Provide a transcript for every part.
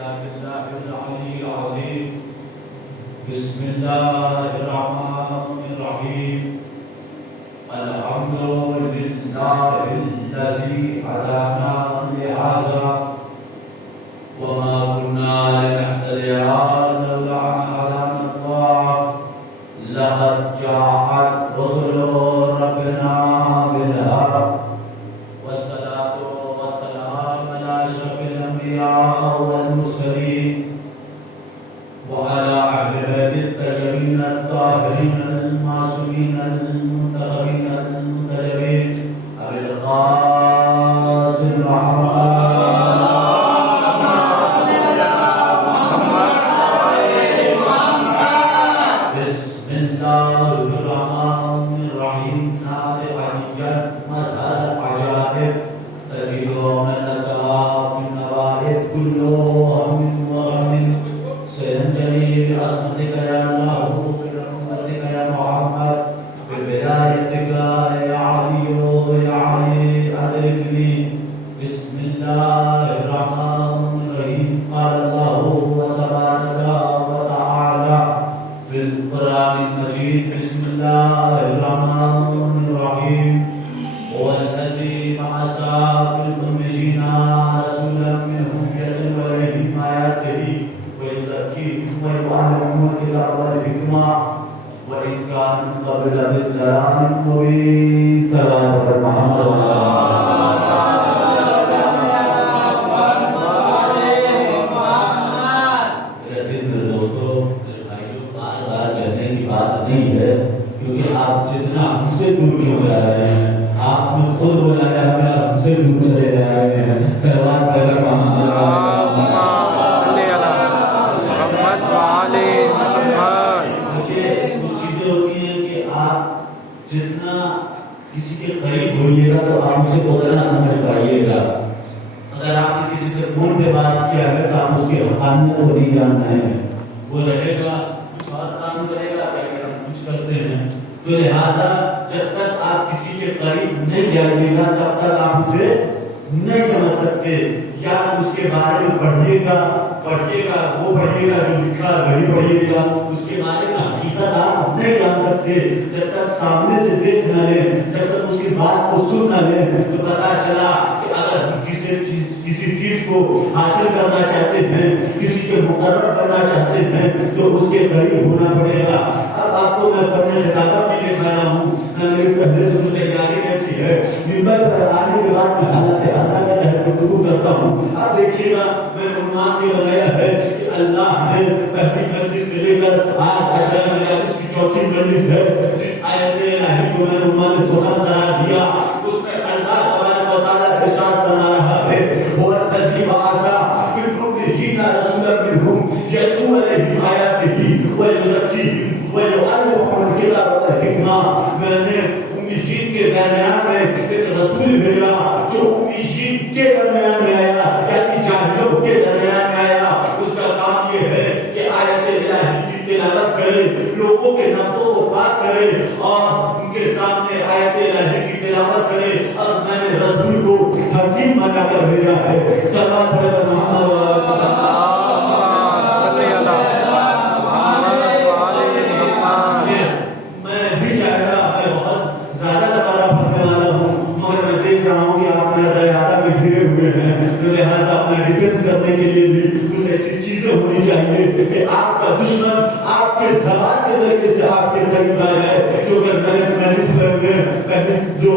بالله العلي العظيم. بسم الله الرحمن الرحيم. الحمد لله الذي هدانا لهذا وما كنا لنهتدي لولا أن هدانا الله. لقد جاءت رسل ربنا بالحق والصلاة والسلام على أشرف الأنبياء والمرسلين وعلى أهل بيت الطيبين الطاهرين المعصومين المنتخبين المنتجبين أبي القاسم بسم الله الرحمن الرحيم. نابع حجة مظهر العجائب تزيدون الأتراف من نوائب كل هم وغم سينجلي بعصمتك يا الله برحمتك يا محمد ببدايتك يا علي يا علي أدركني. بسم الله الرحمن الرحيم. قال الله تبارك وتعالى في القرآن المجيد. بسم الله الرحمن الرحيم. هو الذي بعث في الأميين رسولا منهم يتلو عليهم آياته ويزكيهم ويعلمهم الكتاب والحكمة وإن كانوا قبل بضلال مبين. صلوات محمد نہیں ہے کیونکہ آپ جتنا ہم سے دور کیوں جا رہے ہیں. آپ نے خود بلایا ہے ہم سے دور چلے جا رہے ہیں. صلوات پڑھ محمد صلی اللہ محمد وعلی محمد. مجھے کچھ چیزیں ہوتی ہیں کہ آپ جتنا کسی کے قریب ہوئیے گا تو آپ اسے اتنا سمجھ پائیے گا. اگر آپ نے کسی سے فون پہ بات کیا ہے تو آپ اس کی حقانیت کو نہیں جاننا ہے. وہ رہے گا کچھ اور کام کرے گا کرتے ہیں. تو لہذا جب تک آپ کسی کے قریب نہیں جائیے گا تب تک آپ اسے نہیں سمجھ سکتے. یا اس کے بارے میں پڑھیے گا وہ پڑھیے گا جو لکھا وہی پڑھیے گا. اس کے بارے میں حقیقت آپ نہیں جان سکتے جب تک سامنے سے دیکھ نہ لیں, جب تک اس کی بات کو سن نہ لیں. تو پتا چلا کہ اگر کسی چیز کو حاصل کرنا چاہتے ہیں, کسی کے مقرر کرنا چاہتے ہیں تو اس کے قریب ہونا پڑے گا. اب آپ کو میں فرض خطابت بھی دکھا رہا ہوں. میری پہلے سے جو تیاری رہتی ہے ممبر پر آنے کے بعد میں حالت حاضرہ میں رہ کے گفتگو کرتا ہوں. اب دیکھیے گا میں نے عنوان یہ بنایا ہے کہ اللہ نے پہلی مجلس سے لے کر آج عشرہ مجالس کی چوتھی مجلس ہے. جس آیت الہی کو میں نے عنوان سخن قرار دیا اس میں اللہ تبارک و تعالیٰ ارشاد فرما رہا ہے هو الذی بعث فی الأميین رسولا منهم یتلو علیہم آیاتہ ویزکیہم ویعلمهم الکتاب والحکمہ. میں نے امیین کے درمیان میں ایک رسول بھیجا جو امیین کے درمیان میں آیا, یعنی جاہلوں کے درمیان میں آیا. اس کا کام یہ ہے کہ آیت الہی کی تلاوت کرے, لوگوں کے نفسوں کو پاک کرے اور ان کے سامنے آیت الہی کی تلاوت کرے. اور میں نے رسول کو حکیم بنا کر بھیجا ہے. صلوات پڑھ محمد صلی اللہ کرنے کے لیے بھی کچھ ایسی چیزیں ہونی چاہیے کہ آپ کا دشمن آپ کے زبان کے ذریعے سے آپ کے قریب آ جائے. کیونکہ میں جو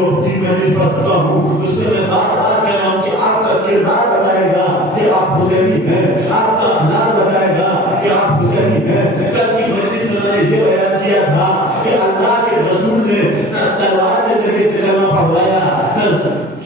پڑھتا ہوں اس میں میں بار بار کہہ رہا ہوں کہ آپ کا کردار بتائے گا کہ آپ حسینی ہیں, آپ کا اخلاق بتائے گا کہ آپ حسینی ہیں. کل کی مجلس میں نے یہ بیان کیا تھا کہ اللہ کے رسول نے نہ تلوار کے ذریعے سے کلمہ پڑھوایا, نہ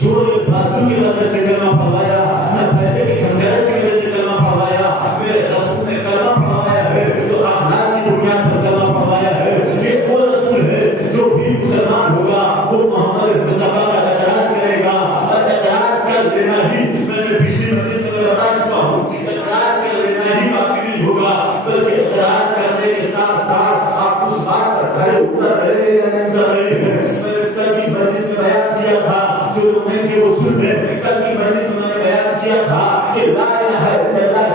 زور بازو کی وجہ سے کلمہ پڑھوایا, نہ پیسے کی خنجر کی وجہ سے کلمہ پڑھوایا. میرے رسول نے کلمہ پڑھوایا ہے تو اخلاق کی بنیاد پر کلمہ پڑھوایا ہے. یہ وہ رسول ہے جو بھی مسلمان ہوگا وہ محمد مصطفیٰ کا اقرار کرے گا. اور اقرار کر دینا ہی, میں نے پچھلی مجلس میں بتا چکا ہوں, اقرار کر لینا ہی کافی نہیں ہوگا بلکہ اقرار کرنے کے ساتھ ساتھ آپ اس بات پر کھڑے اتر رہے ہیں یا نہیں اتر رہے ہیں. میں نے کل کی مجلس میں بیان کیا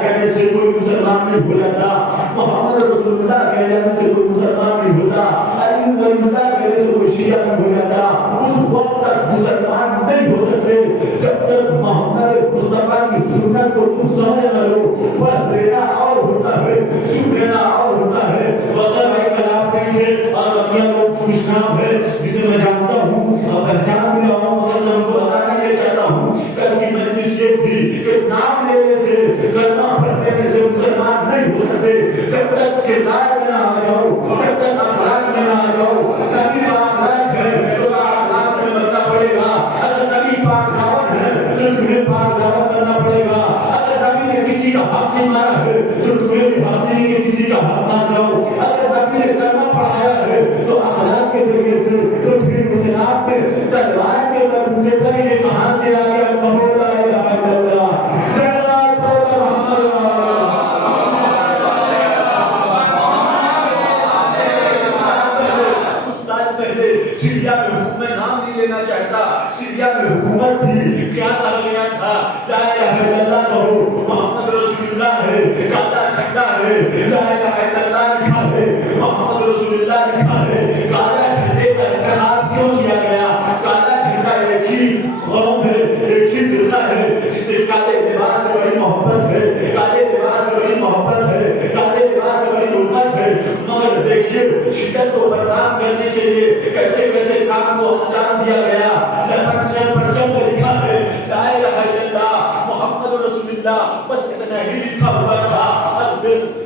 कहने से कोई मुसलमान नहीं हो जाता, मोहम्मद रसूलुल्लाह कह जाने से कोई मुसलमान नहीं होता, अली वलीउल्लाह कहने से कोई शिया नहीं हो जाता। उस वक्त तक मुसलमान नहीं हो सकते जब तक मोहम्मद मुस्तफा की सुन्नत को तुम समझ न लो। पढ़ लेना और होता है, सुन लेना और होता है। वसर भाई कलाम देंगे और अपने लोग कुछ नाम है जिसे मैं जानता हूँ और पहचान भी रहा हूँ, मगर मैं उनको बताना ये चाहता हूँ कल की मजलिस ये थी कि नाम लेने से, कलमा पढ़ लेने से मुसलमान नहीं हो सकते जब तक किरदार में ना आ जाओ, जब तक अखलाक में ना आ जाओ। नबी पाक लायक है तो अखलाक में बनना पड़ेगा। अगर नबी पाक दावत है तो तुम्हें पाक दावत करना पड़ेगा। अगर नबी ने किसी का हक नहीं मारा है तो तुम्हें भी हक नहीं कि किसी का हक मान जाओ। अगर नबी ने कलमा पढ़ाया है तो अखलाक के जरिए से, तो फिर मुसलमान के तलवार के बंदूके पर ये कहां से आ गया? कहो ला इलाहा इल्लल्लाह, सल्लल्लाहु अलैहि वसल्लम। कुछ साल पहले सीरिया में हुकूमत नाम नहीं लेना चाहता, सीरिया में हुकूमत थी, क्या कहा गया था? ला इलाहा इल्लल्लाह कहो, मोहम्मद रसूलुल्लाह है, काला झंडा है, ला इलाहा इल्लल्लाह लिखा है, मोहम्मद रसूलुल्लाह लिखा है। काला झंडे का इकरार क्यों किया गया? काला झंडा एक ही कौम है, एक ही फिरका है जिसे काले लिबास से बड़ी मोहब्बत है, काले लिबास से बड़ी मोहब्बत है, काले लिबास से बड़ी उल्फत है। मगर देखिए शिद्दत को बदनाम करने के लिए कैसे कैसे काम को अंजाम दिया गया। परचम पर लिखा है ला इलाहा इल्लल्लाह मोहम्मद रसूलुल्लाह, बस इतना ही लिखा हुआ था।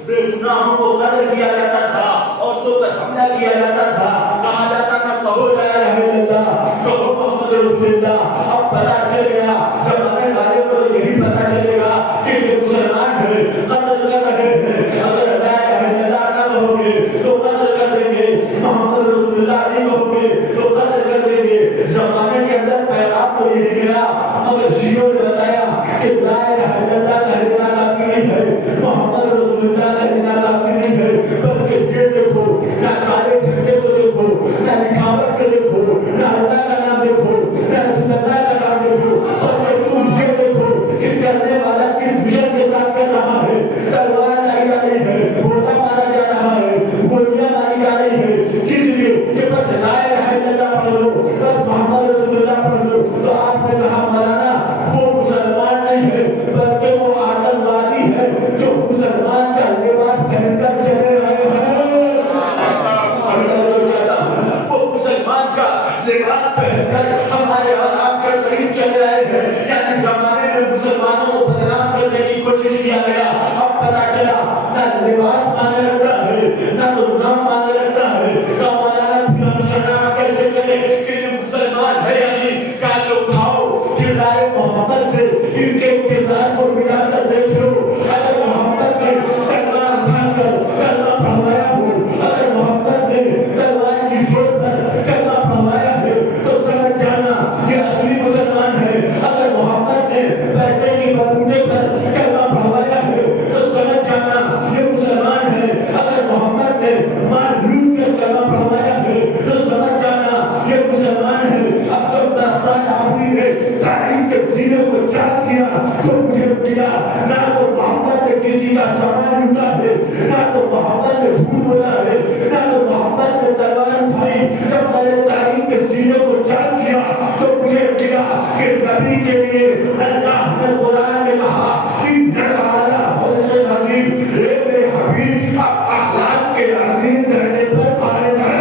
बेगुनाहों को कत्ल किया जाता था, औरतों पर हमला किया जाता था, कहा जाता था कहो ला इलाहा इल्लल्लाह, कहो मोहम्मद रसूलुल्लाह। अब पता चल गया, जमाने वाले को तो यही पता चलेगा कि ये मुसलमान है, कत्ल कर रहे हैं। अगर ला इलाहा इल्लल्लाह ना कहोगे तो कत्ल कर देंगे, मोहम्मद रसूलुल्लाह नहीं कहोगे तो कत्ल कर देंगे। जमाने के अंदर पैगाम तो यही गया, मगर शियों ने बताया कि ला इलाहा इल्लल्लाह का कहना काफी नहीं है, मोहम्मद रसूलुल्लाह का कहना काफी नहीं है, बल्कि ये देखो ना काले झंडे को देखो, ना लिखावट को देखो, ना अल्लाह का नाम देखो, ना रसूलुल्लाह का नाम देखो, बल्कि तुम ये देखो कि करने वाला किस मिशन के साथ कर रहा है। तलवार लाई जा रही है, गोला मारा जा रहा है, गोलियां मारी जा रही है, किस लिए? कि बस ला इलाहा इल्लल्लाह पढ़ लो, बस मोहम्मद रसूलुल्लाह पढ़ लो। तो आपने कहा मौलाना वो मुसलमान नहीं है बल्कि वो आतंकवादी है जो मुसलमान का लिबास पहनकर चले रहे हैं। वो मुसलमान का लिबास पहनकर हमारे और आपके करीब चले आए हैं, यानी जमाने में मुसलमानों को बदनाम करने की कोशिश किया गया। अब पता चला ना लिबास माने रखता है, ना तो नाम माने रखता है। तो मौलाना फिर हम शनाख्त कैसे करें कि ये मुसलमान है या नहीं? कान उठाओ, किरदार मोहम्मद से इनके किरदार को मिलाकर देख लो। अगर मोहम्मद ने तलवार उठाकर कलमा पढ़वाया हो, अगर मोहम्मद ने तलवार की जोर पर कलमा पढ़वाया है तो समझ जाना ये असली मुसलमान है। अगर मोहम्मद ने पैसे की बंदूके पर कलमा पढ़वाया है तो समझ जाना ये मुसलमान है। अगर मोहम्मद ने मार लूट कर कलमा पढ़वाया है तो समझ जाना ये मुसलमान है। अब जब दास्तान आबरी ने तारीख के सीने को चाक किया तो मुझे मिला ना तो मोहम्मद ने किसी का सामान लूटा है, ना तो मोहम्मद ने झूठ बोला है, ना तो मोहम्मद ने तलवार उठाई। जब मैंने तारीख के सीने को चाक किया तो मुझे मिला कि नबी के लिए अल्लाह ने कुरान में कहा इन्नका अला खुल्क़िन अज़ीम, हे मेरे हबीब आप अखलाक के अज़ीम दर्जे पर फाइज हैं।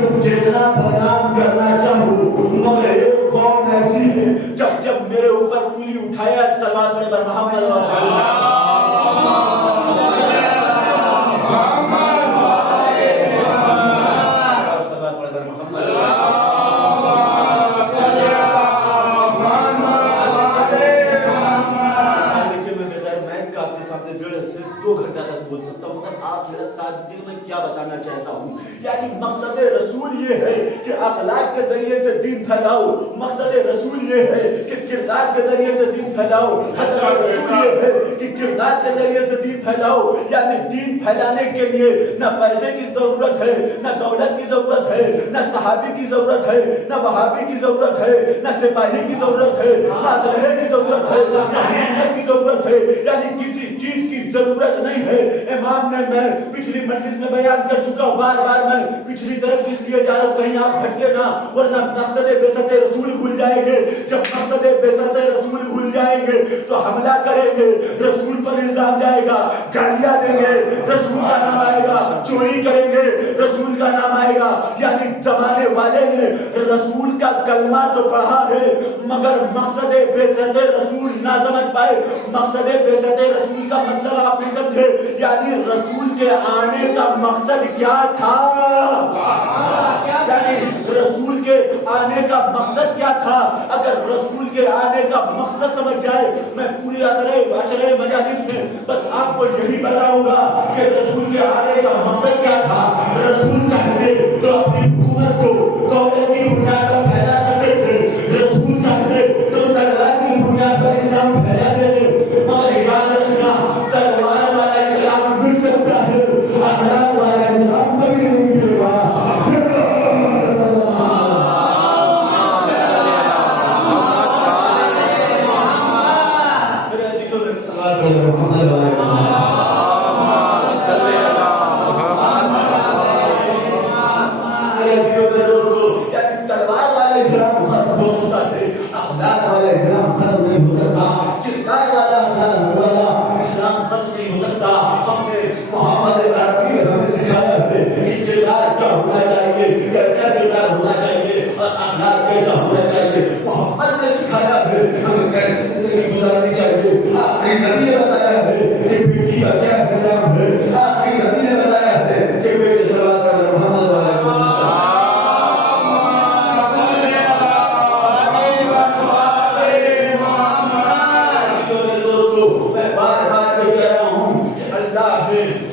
तुम जितना बदनाम करना चाहो, मगर एक कौम ऐसी है जब मेरे ऊपर उंगली उठाया सलवात पढ़े बर मोहम्मद क्या बताना चाहता हूँ, यानी मकसद रसूल ये है कि अखलाक के जरिए से दीन फैलाओ, मकसद रसूल ये है कि किरदार के जरिए से दीन फैलाओ, हजरत रसूल ये है कि किरदार के जरिए से दीन फैलाओ। यानी दीन फैलाने के लिए न पैसे की जरूरत है, न दौलत की जरूरत है, न सहाबी की जरूरत है, न वहाबी की जरूरत है, न सिपाही की जरूरत है, न असलहे की जरूरत है, न हुकूमत की जरूरत है, यानी किसी चीज की जरूरत नहीं है। इमाम ने, मैं पिछली मजलिस में बयान कर चुका हूँ, बार बार मैं पिछली तरफ इसलिए जा रहा हूँ कहीं आप भटके ना, वरना मकसद बेसत रसूल भूल जाएंगे। जब मकसद बेसत रसूल भूल जाएंगे तो हमला करेंगे, रसूल पर इल्जाम जाएगा, गालियां देंगे, रसूल का नाम आएगा, चोरी करेंगे, रसूल का नाम आएगा। यानी जमाने वाले ने रसूल का कलमा तो पढ़ा है मगर मकसद बेसत रसूल ना समझ पाए। मकसद बेसत रसूल का मतलब आप नहीं समझे, यानी रसूल के आने का मकसद क्या था, यानी रसूल के आने का मकसद क्या था। अगर रसूल के आने का मकसद समझ जाए, मैं पूरी अशरे मजालिस में बस आपको यही बताऊंगा कि रसूल के आने का मकसद क्या था। रसूल चाहते तो अपनी हुकूमत को दौलत की बुनियाद पर फैला सकते थे, रसूल चाहते तो तलवार की बुनियाद पर इस्लाम फैला देते, मगर याद रखना तलवार वाला इस्लाम मिल सकता है, अखलाक वाला इस्लाम कभी नहीं मिलेगा। तलवार वाला इस्लाम खत्म हो सकता है, अखलाक वाला इस्लाम खत्म नहीं हो सकता, किरदार वाला अखलाक वाला इस्लाम खत्म नहीं हो सकता। हमने मोहम्मद अरबी ने हमें सिखाया है कि किरदार क्या होना चाहिए, कैसा किरदार होना चाहिए और अखलाक कैसा होना चाहिए। मोहम्मद ने सिखाया है हमें कैसे जिंदगी गुजारनी चाहिए। आखिरी नबी ने बताया है कि बेटी का क्या इंतजाम है, आखिरी नबी ने बताया है कि बेटे सवाल कर मोहम्मद वाला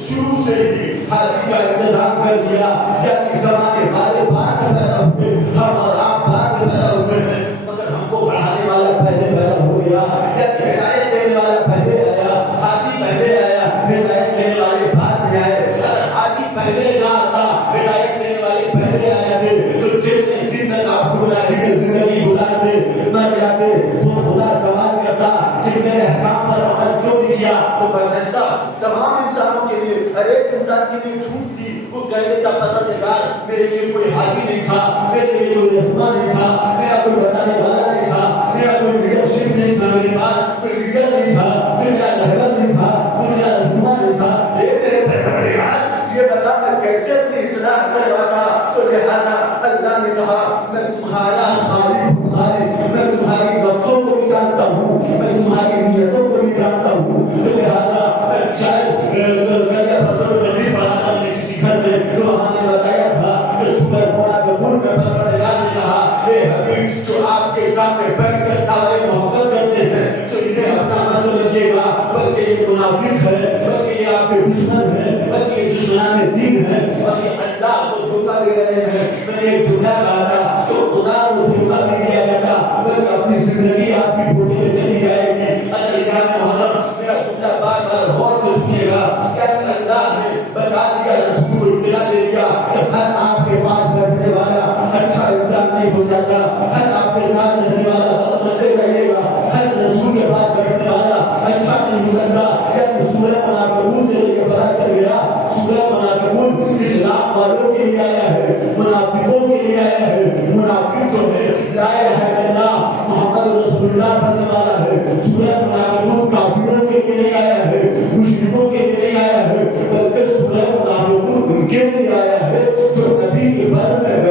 शुरू से ही हाथी का इंतजाम कर दिया। यानी जमाने वाले बाद में पैदा हुए, हम और आप बाद में पैदा हुए हैं, मगर हमको बढ़ाने वाला पहले पैदा हो गया। यानी हिदायत देने वाला पहले आया, हाथी पहले आया, हिदायत देने वाले बाद में आए। अगर हाथी पहले ना आता, हिदायत देने वाले पहले आया थे तो जितने दिन तक आप गुनाही में जिंदगी गुजारते मर जाते तो खुदा सवाल करता कि मेरे अहकाम पर अमल क्यों नहीं किया। तो बर्दाश्त तमाम इंसानों के लिए, हर एक इंसान के लिए छूट थी। वो कहने का परवरदिगार मेरे लिए कोई हादी नहीं था, मेरे लिए कोई रहनुमा नहीं था, मेरा कोई बताने वाला नहीं था, मेरा कोई लीडरशिप नहीं था, मेरे पास कोई लीडर नहीं था, मेरा रहबर नहीं था, मेरा रहनुमा नहीं था। तेरे परवरदिगार ये बता मैं कैसे अपनी इस्लाह करवाता। तो लिहाजा अल्लाह ने कहा मैं तुम्हारा खालिक हूँ, मैं तुम्हारी नफ्सों को भी जानता हूँ, मैं तुम्हारी नियतों को भी जानता हूँ। तो लिहाजा शायद किसी घर में जो हमने बताया था कि सुबह मोड़ा के मुल्क में परवरदिगार ने कहा ए हबीब जो आपके सामने बैठ कर दावे मोहब्बत करते हैं तो इन्हें अपना मत समझिएगा, बल्कि ये मुनाफिक है, बल्कि ये आपके दुश्मन है, बल्कि ये दुश्मनाने दीन है, बल्कि अल्लाह को धोखा दे रहे हैं। मैंने एक जुमला कहा था तो खुदा को धोखा नहीं दिया जाता, बल्कि अपनी जिंदगी आपकी धोखे में चली जाएगी। मेरा जुमला बार बार गौर से सुनिएगा। अल्लाह ने बता दिया, रसूल को इत्तला दे दिया कि हर आपके पास बैठने वाला अच्छा इंसान नहीं हो जाता, हर आपके साथ रहने वाला समझते रहिएगा, हर रसूल के पास बैठने वाला अच्छा नहीं हो सकता। यानी सूरह मुनाफिकून से ये पता चल गया, सूरह मुनाफिकून इस्लाम वालों के लिए आया है, मुनाफिकों के लिए आया है। मुनाफिक जो है ला इलाहा इल्लल्लाह मोहम्मद रसूलुल्लाह पढ़ने वाला है। सूरह मुनाफिकून काफिरों के लिए नहीं आया है, मुशरिकों के लिए नहीं आया है, बल्कि सूरह मुनाफिकून उनके लिए आया है जो नबी के बारे में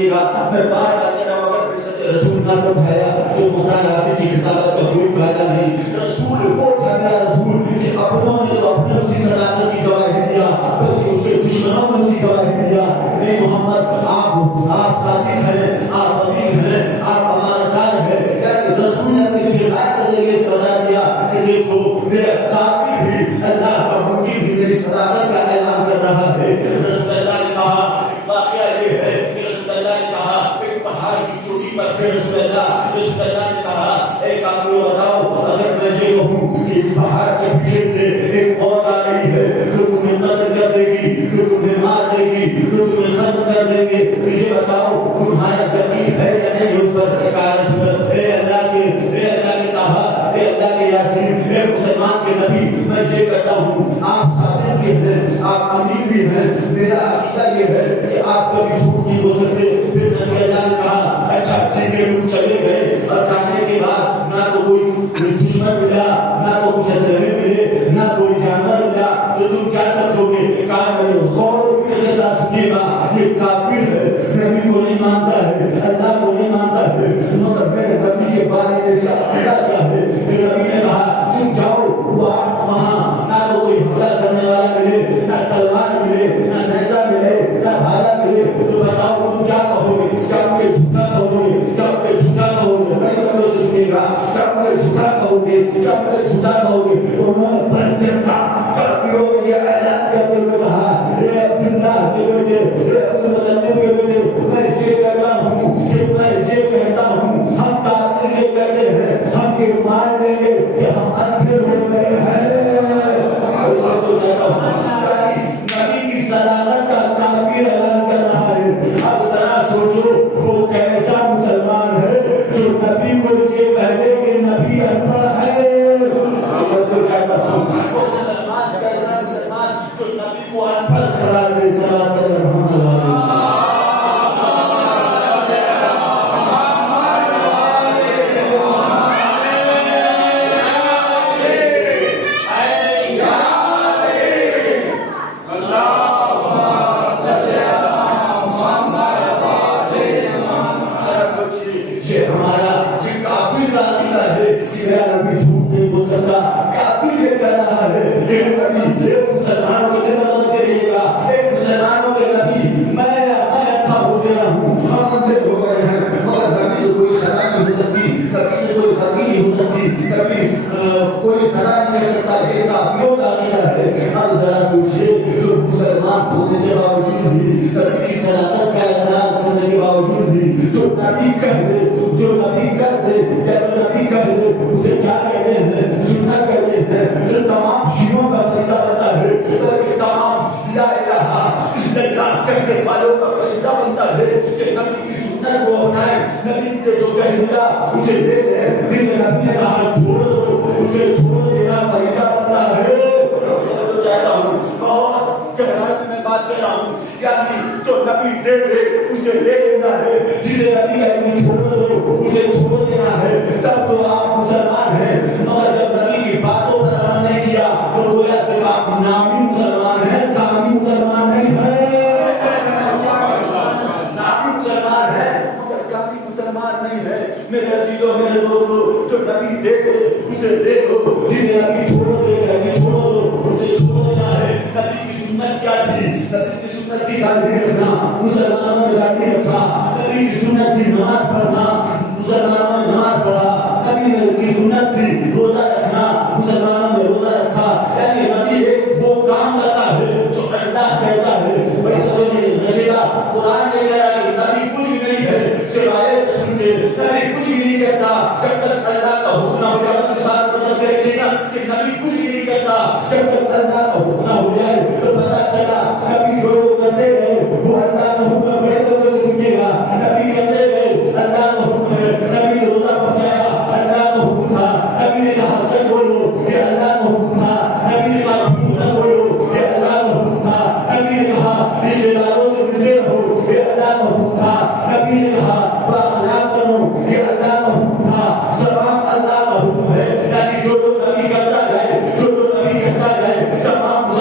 سمجھیے گا میں بار بار کہہ رہا ہوں اگر قصۃ رسول نہ اٹھایا تو محتاج آپ کی کتابت کا کوئی فائدہ نہیں رسول وہ تھا میرا رسول کہ اپنوں نے تو اپنے اس کی صداقت کی گواہی دیا بلکہ اس کے دشمنوں نے اس کی گواہی دیا اے محمد آپ صادق ہیں آپ امین ہیں آپ امانتدار ہیں یعنی رسول نے اپنی روایت کے ذریعے بتا دیا کہ دیکھو میرا کافر بھی اللہ کا منکر بھی میری صداقت کا اعلان کر رہا ہے رسول اللہ نے کہا واقعہ یہ ہے کہ رسول اللہ نے کہا ایک پہاڑ کی چوٹی پر تھے رسول اللہ نے کہا اے کافروں بتاؤ اگر میں یہ کہوں کہ اس پہاڑ کے پیچھے سے ایک فوج آ رہی ہے جو تمہیں قتل کر دے گی جو تمہیں مار دے گی جو تمہیں ختم کر دیں گے مجھے بتاؤ تمہارا یقین ہے یا نہیں اس پر اے اللہ کے کہا اے اللہ کے یاسین اے مسلمان کے نبی میں یہ کہتا ہوں آپ صادق بھی ہیں آپ امین بھی ہیں میرا عقیدہ یہ ہے کہ آپ کبھی جھوٹ نہیں بول سکتے پھر نبی اللہ نے کہا اچھا ٹھیک ہے لوگ چلے گئے اور جانے کے بعد نہ تو کوئی دشمن ملا نہ تو کچھ اسلحے ملے نہ کوئی جانور ملا تو تم کیا سمجھو گے کہا میں غور و فکر کے ساتھ سنیے گا یہ کافر ہے نبی کو نہیں مانتا ہے اللہ کو نہیں مانتا ہے مگر میرے نبی کے بارے میں کیا ہے کہ نبی نے کہا تم جاؤ وہاں نہ تو کوئی حملہ کرنے والا ملے نہ تلوار ملے نہ نیزہ ملے نہ بھالا ملے تو بتاؤ تم کیا کہو گے کیا مجھے جھوٹا کہو گے کیا مجھے جھوٹا کہو گے بڑے بڑوں سے سنیے گا کیا مجھے جھوٹا کہو گے کیا مجھے جھوٹا کہو گے تو انہوں نے پرتیستا کافروں کے لیے اعلان کرتے ہوئے کہا اے عبداللہ کے بیٹے اے عبدالمطلب کے بیٹے میں یہ کہتا ہوں کہ میں یہ کہتا ہوں ہم کافر یہ کہتے ہیں ہم یہ مان لیں گے کہ ہم اندھے ہو گئے ہیں نبی کی صداقت کا کافر اعلان کر رہا ہے اب ذرا سوچو وہ کیسا مسلمان ہے جو نبی کو یہ کہہ دے کہ نبی انپڑھ ہے وہ مسلمان کیسا مسلمان جو نبی کو انپڑھ قرار دے صلاۃ رحمت اللہ کوئی خطا نہیں کر سکتا یہ کافروں کا عقیدہ ہے اب ذرا سوچئے جو مسلمان ہونے کے باوجود بھی نبی کی صداقت کا اعتراض کرنے کے باوجود بھی جو نبی کہہ دے جو نبی کر دے یا جو نبی کہہ دے اسے کیا کہتے ہیں سنت کہتے ہیں جو تمام شیعوں کا فریضہ بنتا ہے بلکہ تمام لا الہ الا اللہ کہنے والوں کا فریضہ بنتا ہے کہ نبی کی سنت کو اپنائے نبی نے جو کہہ دیا اسے لے لیں پھر نبی نے کہا چھوڑ دو اسے چھوڑ دینا فریضہ بنتا ہے تو چاہتا ہوں بہت گہرائی میں بات کر رہا ہوں یعنی جو نبی دے دے اسے لے لینا ہے جسے نبی کہتے چھوڑ دو اسے چھوڑ دینا ہے تب تو آپ مسلمان ہیں مگر جب نبی کی باتوں پر عمل نہیں کیا تو گویا کہ آپ نامی مسلمان ہیں کامی مسلمان نہیں ہیں نامی مسلمان ہیں مگر کامی مسلمان نہیں ہے میرے عزیزوں میرے دوستوں جو نبی دے دے اسے دے دو جسے نبی چھوڑ دے نبی چھوڑ دو اسے چھوڑ دینا ہے نبی کی سنت کیا تھی نبی کی سنت کی داڑھی رکھنا مسلمانوں نے داڑھی رکھا نبی کی سنت تھی نماز پڑھنا مسلمانوں نے نماز پڑھا نبی کی سنت تھی روزہ رکھنا مسلمانوں نے روزہ رکھا یعنی نبی ایک وہ کام کرتا ہے جو اللہ کہتا ہے بڑی توجہ میں نشے گا قرآن نے کہا کہ نبی کچھ بھی نہیں ہے سوائے رسول کے نبی کچھ بھی نہیں کہتا جب تک اللہ کا حکم نہ ہو جائے اس بات کو سمجھ کے رکھیے گا کہ نبی کچھ بھی نہیں کہتا جب تک اللہ کا حکم نہ ہو جائے تو پتہ چلا نبی جو کرتے ہیں وہ اللہ کا حکم بڑے توجہ سے سنیے گا نبی کہتے ہیں اللہ کا حکم ہے نبی نے روزہ پہنچایا اللہ کا حکم تھا نبی نے کہا سچ بولو یہ اللہ کا حکم تھا نبی نے کہا جھوٹ نہ بولو یہ اللہ کا حکم تھا نبی نے کہا رشتے داروں سے ملتے رہو یہ اللہ کا حکم تھا نبی نے کہا باخلاق بنو یہ اللہ کا حکم تھا تمام اللہ کا حکم ہے یعنی جو نبی کرتا ہے جو نبی کہتا ہے تمام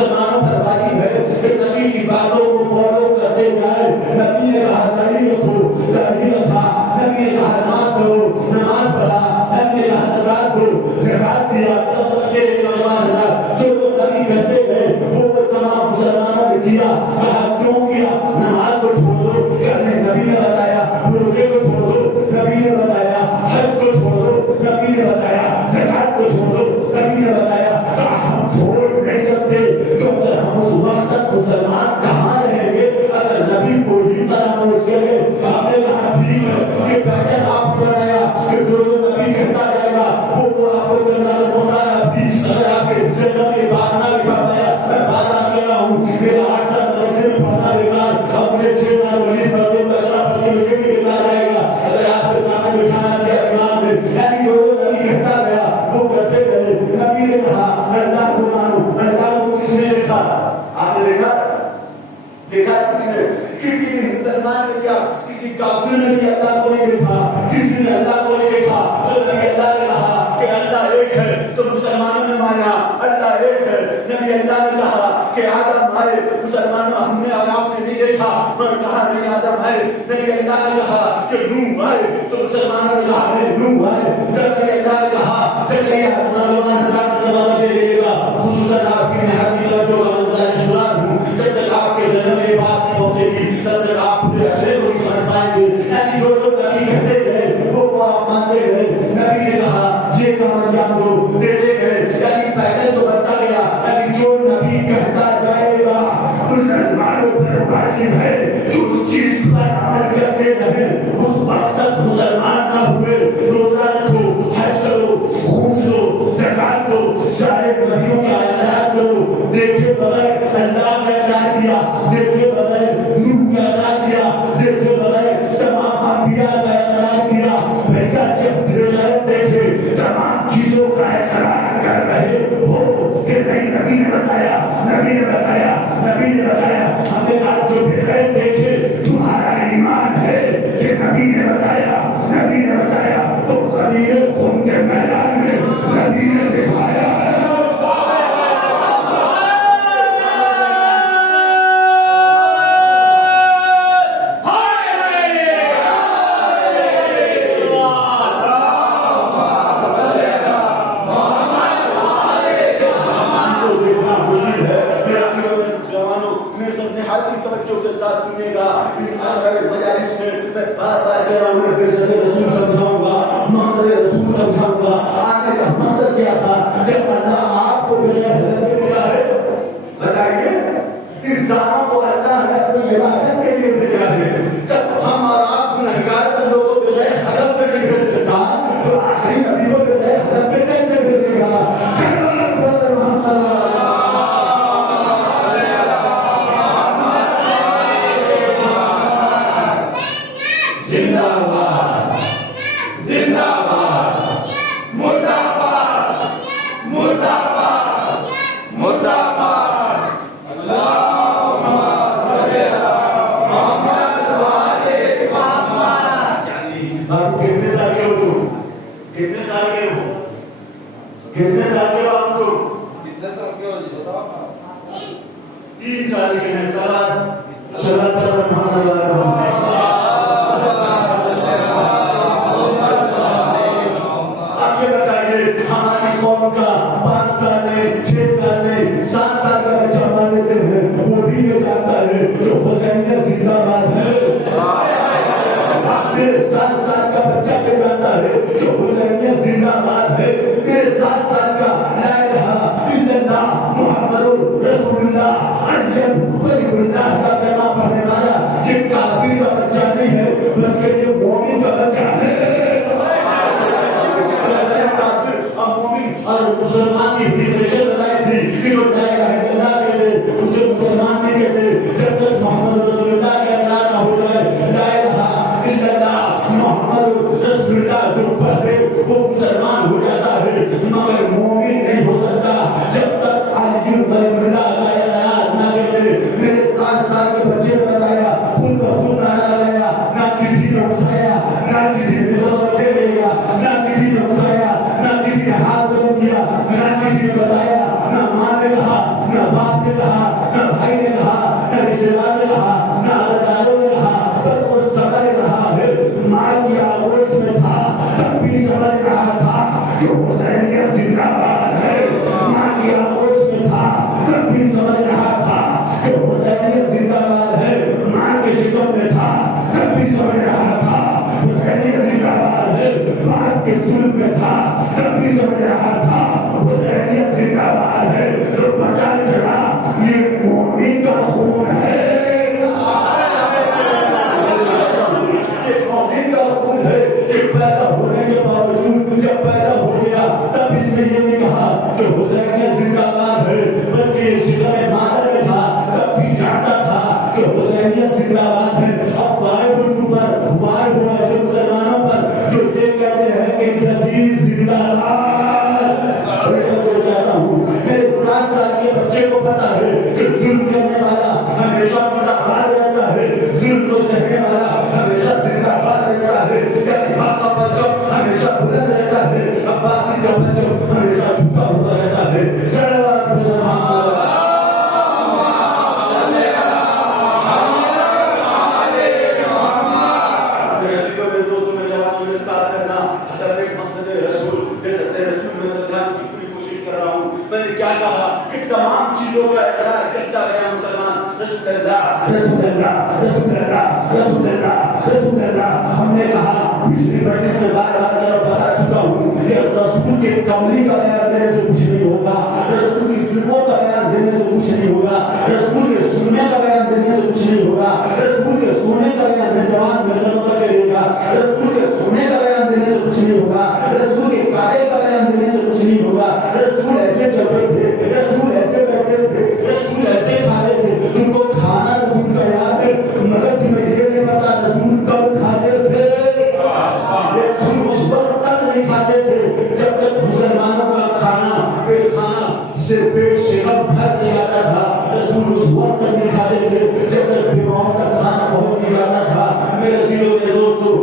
देखा किसी ने मुसलमान ने क्या, किसी काफिर ने भी अल्लाह को नहीं देखा, किसी ने अल्लाह को नहीं देखा, तो नबी अल्लाह ने कहा कि अल्लाह एक है, तो मुसलमानों ने माना अल्लाह एक है। नबी अल्लाह ने कहा कि आदम आए, मुसलमानों हमने और आपने नहीं देखा, पर कहा नहीं आदम आए। नबी अल्लाह ने कहा कि नूह आए, तो मुसलमानों ने कहा नहीं नूह आए। जब नबी अल्लाह ने कहा जकरिया खुसूसन आपकी निहायत तवज्जो का मुताज शुरा हूँ, जब तक आपके जन्म में बात नहीं पहुंचेगी तब तक आप पूरे असरे को नहीं समझ पाएंगे। यानी जो जो नबी कहते गए वो आप मानते गए। नबी ने कहा ये काम अंजाम दो, देते गए। यानी पहले तो बनता गया, यानी जो नबी कहता जाएगा मुसलमानों पर वाजिब है कि उस चीज पर अमल करते रहे। उस वक्त तक मुसलमान ना हुए, रोजा रखो, हज करो, खून दो, ज़कात दो, सारे नबियों के आयात करो। देखे बगैर अल्लाह ने क्या किया, देखे बगैर नूह ने क्या किया, देखे बगैर तमाम अंबिया का इकरार किया। भैया जब बगैर देखे तमाम चीजों का इकरार कर रहे हो कि नहीं, नबी ने बताया, नबी ने बताया, नबी ने बताया। हमने आज जो बगैर देखे तुम्हारा ईमान है कि नबी ने बताया, नबी ने बताया, तो खलील उनके मैदान में नबी ने दिखाया है। तवज्जो के साथ सुनेगा। इन अशर मजालिस में मैं बार-बार कह रहा हूँ, बेज़रे रसूल समझाऊंगा, मसले रसूल समझाऊंगा। आने का मकसद क्या था? जब अल्लाह आपको भेजा है, बताइए, इंसानों को अल्लाह ने अपनी इबादत के लिए भेजा है। जब हम और आप गुनहगार लोगों को बगैर हदफ पे नहीं भेज सकता, तो आखिरी नबी को बगैर हदफ पे कैसे भेजेगा? कितने साल के हो आप लोग? कितने साल के हो जी बताओ? 3 साल के हैं। अब ये बताइए, हमारी कौम का 5 साल में, 6 साल में, 7 साल का बच्चा मान लेते हैं, वो भी ये जानता है कि हुसैनियत जिंदाबाद है। 7 साल का बच्चा भी जानता है कि हुसैनियत जिंदाबाद है। 7 साल का ला इलाहा इल्लल्लाह मुहम्मदुर रसूलुल्लाह अल्लाह वलीउल्लाह का कलमा पढ़ने वाला ये काफिर का बच्चा नहीं है, बल्कि ये मोमिन का बच्चा है। काफिर और मोमिन और मुसलमान की डिफरेंशिएशन बताई थी कि वो ला इलाहा इल्लल्लाह कहते, उसे मुसलमान नहीं कहते। जब तक मोहम्मद रसूलुल्लाह का ऐलान ना हो जाए, ला इलाहा इल्लल्लाह मुहम्मदुर रसूलुल्लाह जो पढ़े वो मुसलमान हो जाता है, मगर मोमिन नहीं हो सकता जब तक अली वलीउल्लाह का ऐलान ना करे। मेरे 7 साल के बच्चे ने बताया, खून का खून नारा लगाया, ना किसी ने उठाया, ना किसी ने देगा, ना किसी ने उठाया, ना किसी ने हाथ बंद किया, ना किसी ने ان تمام چیزوں کا اقرار کرتا گیا مسلمان. رسول اللہ رسول اللہ رسول اللہ رسول اللہ رسول اللہ. ہم نے کہا پچھلی پریکٹس میں بار بار بتا چکا ہوں کہ رسول کے قولی کا بیان دینے سے کچھ نہیں ہوگا, رسول کی سنتوں کا بیان دینے سے کچھ نہیں ہوگا, رسول کے سننے کا بیان دینے سے کچھ نہیں ہوگا, رسول کے سونے کا بیان دینے جوان مردوں کا کرے گا, رسول کے سونے کا بیان دینے سے کچھ نہیں ہوگا, رسول کے کاٹے کا بیان دینے سے کچھ نہیں ہوگا. رسول ایسے چلتے تھے, رسول ایسے بیٹھتے تھے, رسول ایسے کھاتے تھے, ان کو کھانا رسول کا یاد ہے مگر تمہیں یہ نہیں پتا رسول کب کھاتے تھے. رسول اس وقت تک نہیں کھاتے تھے جب تک مسلمانوں کا کھانا سے پیٹ سے کم بھر نہیں آتا تھا. رسول اس وقت تک نہیں کھاتے تھے جب تک بیواؤں کا کھانا پہنچ نہیں جاتا تھا. میرے سیروں کے دوستوں,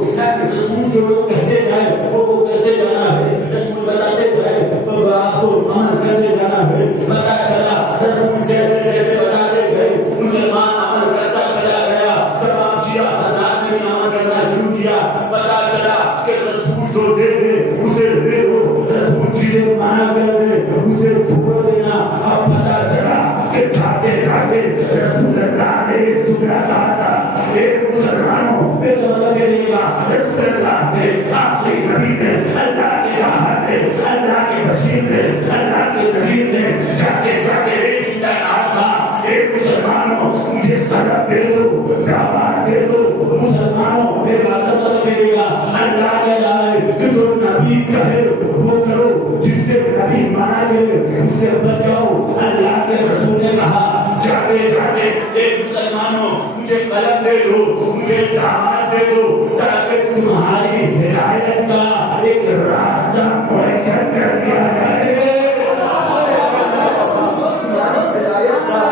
رسول جو لوگ کہتے جائیں وہ کہتے جانا ہے, رسول بتاتے جائیں تو آپ کو عمل کرتے جانا ہے. پتا چلا رسول جیسے جیسے بتاتے گئے مسلمان عمل کرتا چلا گیا, تمام شیعہ حضرات نے بھی عمل کرنا شروع کیا. پتا چلا کہ رسول جو دے دے اسے لے لو, رسول چیزیں منع کر دے اسے چھوڑ دینا. اب پتا چلا کہ کھاتے کھاتے رسول اللہ نے ایک جملہ کہا تھا, اے مسلمانوں میرا مطلب یہ نہیں کہا رسول اللہ نے آخری نبی نے اللہ کے راحت نے اللہ کے بشیر نے اللہ کے نذیر نے جاتے جاتے ایک ہی کہا تھا, اے مسلمانوں مجھے طلب دے دو, دعوت دے دو. مسلمانوں میرا مطلب یہ گا اللہ کے لائے کہ جو نبی کہے وہ کرو, جس سے نبی منع کرے اس سے بچاؤ. اللہ کے رسول نے کہا جاتے جاتے اے مسلمانوں مجھے قلم دے دو, مجھے دعوت دے دو تاکہ تمہاری ہدایت کا ایک راستہ معین کر دیا جائے. ہدایت کا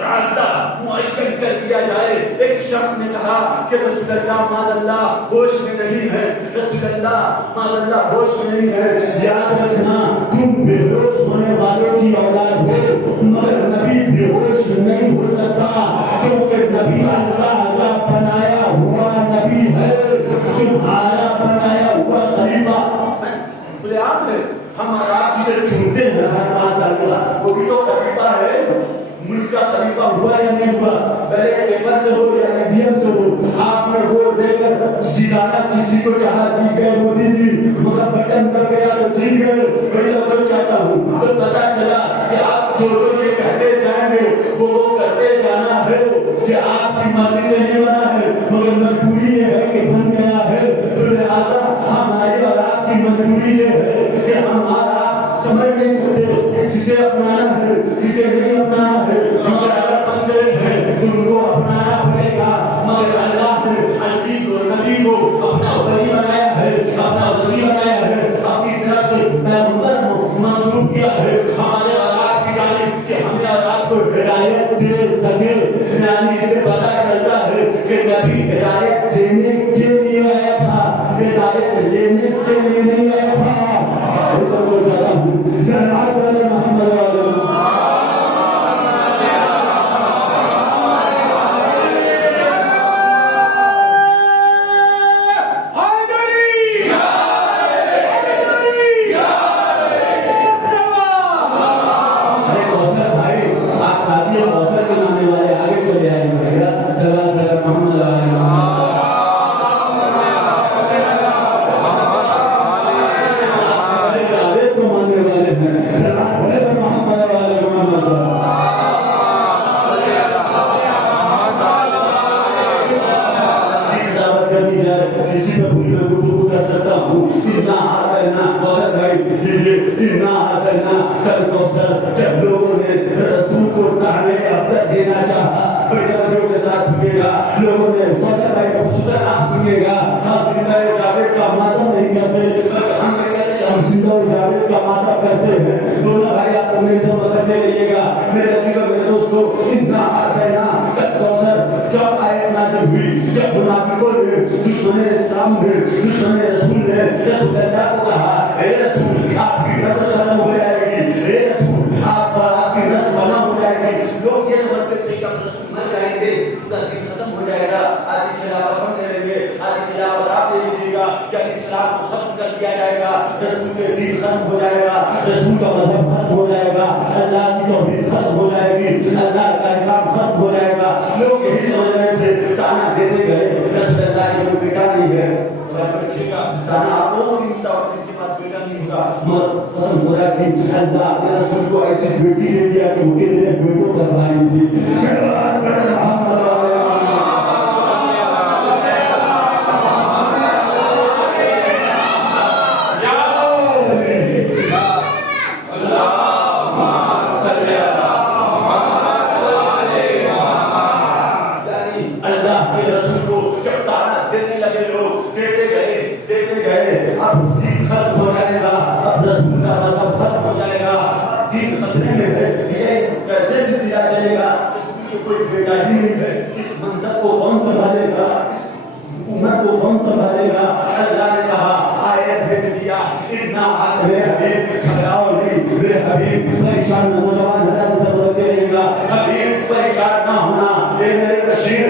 راستہ معین کر دیا جائے. ایک شخص نے کہا کہ رسول اللہ معاذ اللہ ہوش میں نہیں ہے, رسول اللہ معاذ اللہ ہوش میں نہیں ہے. یاد رکھنا تم بے ہوش ہونے والوں کی اولاد ہو مگر نبی بے ہوش نہیں ہو سکتا کیونکہ نبی اللہ کا بنایا ہوا نبی ہے, تمہارا بنایا ہوا خلیفہ. بولے آپ ہے ہمارا آپ جسے چنتے ہیں ہر ماشاء اللہ وہ بھی تو خلیفہ ہے. ملک کا خلیفہ ہوا یا نہیں ہوا, پہلے پیپر سے ہو یا ایڈیم سے ہو, آپ نے ووٹ دے کر جتانا کسی کو چاہا جیت گئے مودی جی, مگر بٹن دب گیا تو جیت گئے. وہی تو چاہتا ہوں تو پتا چلا کہ آپ جو جو یہ کہتے جائیں گے وہ کرتے جانا ہے کہ آپ کی مرضی سے نہیں بنا ہے مگر مجبوری یہ ہے کہ بن گیا ہے. تو لہٰذا ہماری اور آپ کی مجبوری یہ ہے کہ ہمارا سمجھ نہیں سکتے کسے اپنانا ہے کسے نہیں اپنانا ہے, مگر اگر بندے ہیں ان کو اپنانا پڑے گا. مگر اللہ نے علی کو نبی کو اپنا ولی بنایا ہے, اپنا وسیع بنایا ہے, اپنی طرف سے پیغمبر منسوب کیا ہے ہمارے اور آپ کی جانب کہ ہمیں اور آپ کو ہدایت دے سکے. یعنی سے پتا چلتا ہے کہ نبی ہدایت دینے کے لیے آیا تھا, ہدایت لینے کے لیے نہیں آیا تھا. جب لوگوں نے رسول کو تعلیم افضل دینا چاہا بڑے توجہ کے ساتھ سنیے گا, لوگوں نے خصوصاً آپ سنیے گا, ہم زندہ جاوید کا ماتم نہیں کرتے, ہم کہتے ہیں ہم زندہ جاوید کا ماتم کرتے ہیں. دونوں بھائی آپ میرے تو متوجہ رہیے گا میرے عزیزوں میرے دوستوں. اتنا آنا کوثر کب آیت نازل ہوئی جب منافقوں نے دشمن اسلام نے دشمن رسول نے رسول اللہ کو کہا اے رسول آپ کی نسل ختم ہو جائے گی, اے رسول آپ کی نسل فنا ہو جائے گی. لوگ یہ سمجھتے تھے کہ رسول مر جائیں گے اس کا دین ختم ہو جائے گا, آدھی خلافت ہم لے لیں گے, آدھی خلافت آپ لے لیجیے گا, یعنی اسلام کو ختم کر دیا جائے گا, رسول کے دین ختم ہو جائے گا, رسول کا مذہب ختم ہو جائے گا. اللہ की तौहीद खत्म हो जाएगी, अल्लाह का इकराम खत्म हो जाएगा। लोग यही समझ रहे थे, ताना देते गए रसूलुल्लाह की कोई बेटा नहीं है, ताना आप लोगों को भी मिलता और किसी के पास बेटा नहीं होगा, मगर पसंद हो रहा है कि अल्लाह के रसूल को ऐसी बेटी दे दिया कि उनके लिए बेटों का भाई थी। कोई बेटा ही नहीं है, इस मंजर को कौन संभालेगा, इस उम्मत को कौन संभालेगा। अल्लाह ने कहा, आयत भेज दिया, इतना मेरे हबीब घबराओ नहीं, मेरे हबीब परेशान नौजवान रहेगा, हबीब परेशान ना होना, ये मेरे बशीर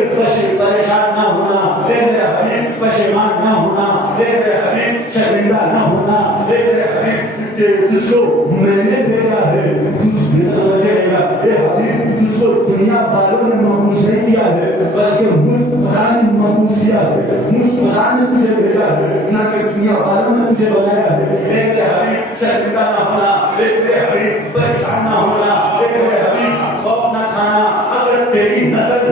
परेशान ना होना, ये मेरे हबीब पशेमान ना होना, ये मेरे हबीब शर्मिंदा ना होना, ये मेरे हबीब तुझको मैंने भेजा है, ये हबीब तुझको दुनिया वालों ने महसूस नहीं किया है, बल्कि मुझ खुदा ने महसूस किया है, मुझ खुदा ने तुझे भेजा है, ना कि दुनिया वालों ने तुझे बनाया है। एक मेरे हबीब शर्मिंदा ना होना, एक मेरे हबीब परेशान ना होना, एक मेरे हबीब खौफ ना खाना। अगर तेरी नस्ल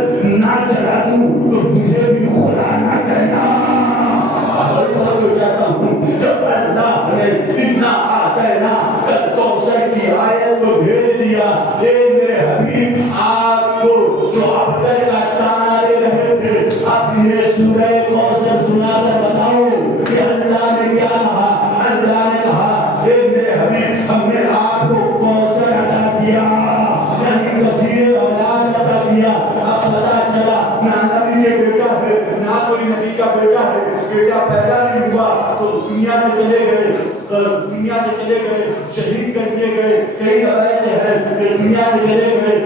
ना चला दूं तो मुझे भी खुदा ना कहना। जब अल्लाह ने इतना आतना कल कौसर की आयत को भेज दिया, ये मेरे हबीब आपको जो अब्दल का ताना दे रहे थे, अब ये सूरह कौसर सुनाकर बताओ कि अल्लाह ने क्या कहा। अल्लाह ने कहा, ये मेरे हबीब हमने आपको कौसर अता किया, यानी कसीर औलाद अता किया। अब पता चला ना नबी के बेटा है, ना कोई नबी का बेटा है, बेटा पैदा नहीं हुआ तो दुनिया से चले गए, शहीद कर दिए गए। कई रवायतें हैं कि दुनिया से चले गए,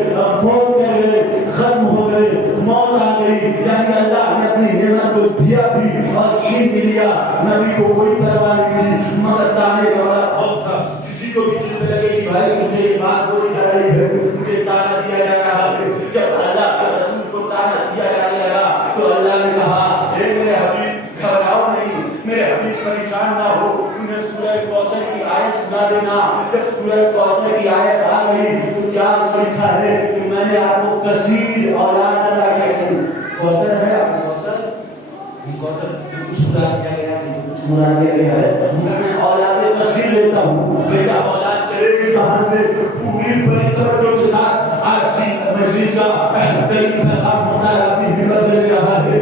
फौत कर गए, खत्म हो गए, मौत आ गई, यानी अल्लाह ने अपनी नेमत को दिया भी और छीन भी लिया। नबी को कोई परवाह नहीं थी, मगर ताने का बड़ा खौफ था। किसी को भी दिल में लगे कि भाई मुझे ये बात बोली जा रही है, मुझे ताना दिया जा रहा है। जब अल्लाह के रसूल को ताना दिया जाने लगा तो अल्लाह ने कहा, हे मेरे हबीब घबराओ नहीं, मेरे हबीब परेशान ना हो, उन्हें सूरह कौसर की आयत सुना देना। जब सूरह कौसर की आयत आ गई तो क्या लिखा है कि मैंने आपको कसीर औलाद अता की। कौसर है, आपको कौसर से कुछ मुराद किया गया है, कुछ मुराद किया गया है, मैं औलाद कसीर लेता हूँ। बेटा औलाद चलेगी कहाँ से? पूरी बड़ी तवज्जो के साथ आज की मजलिस का बेहतरीन पैगाम अपनी हिम्मत से ले रहा है।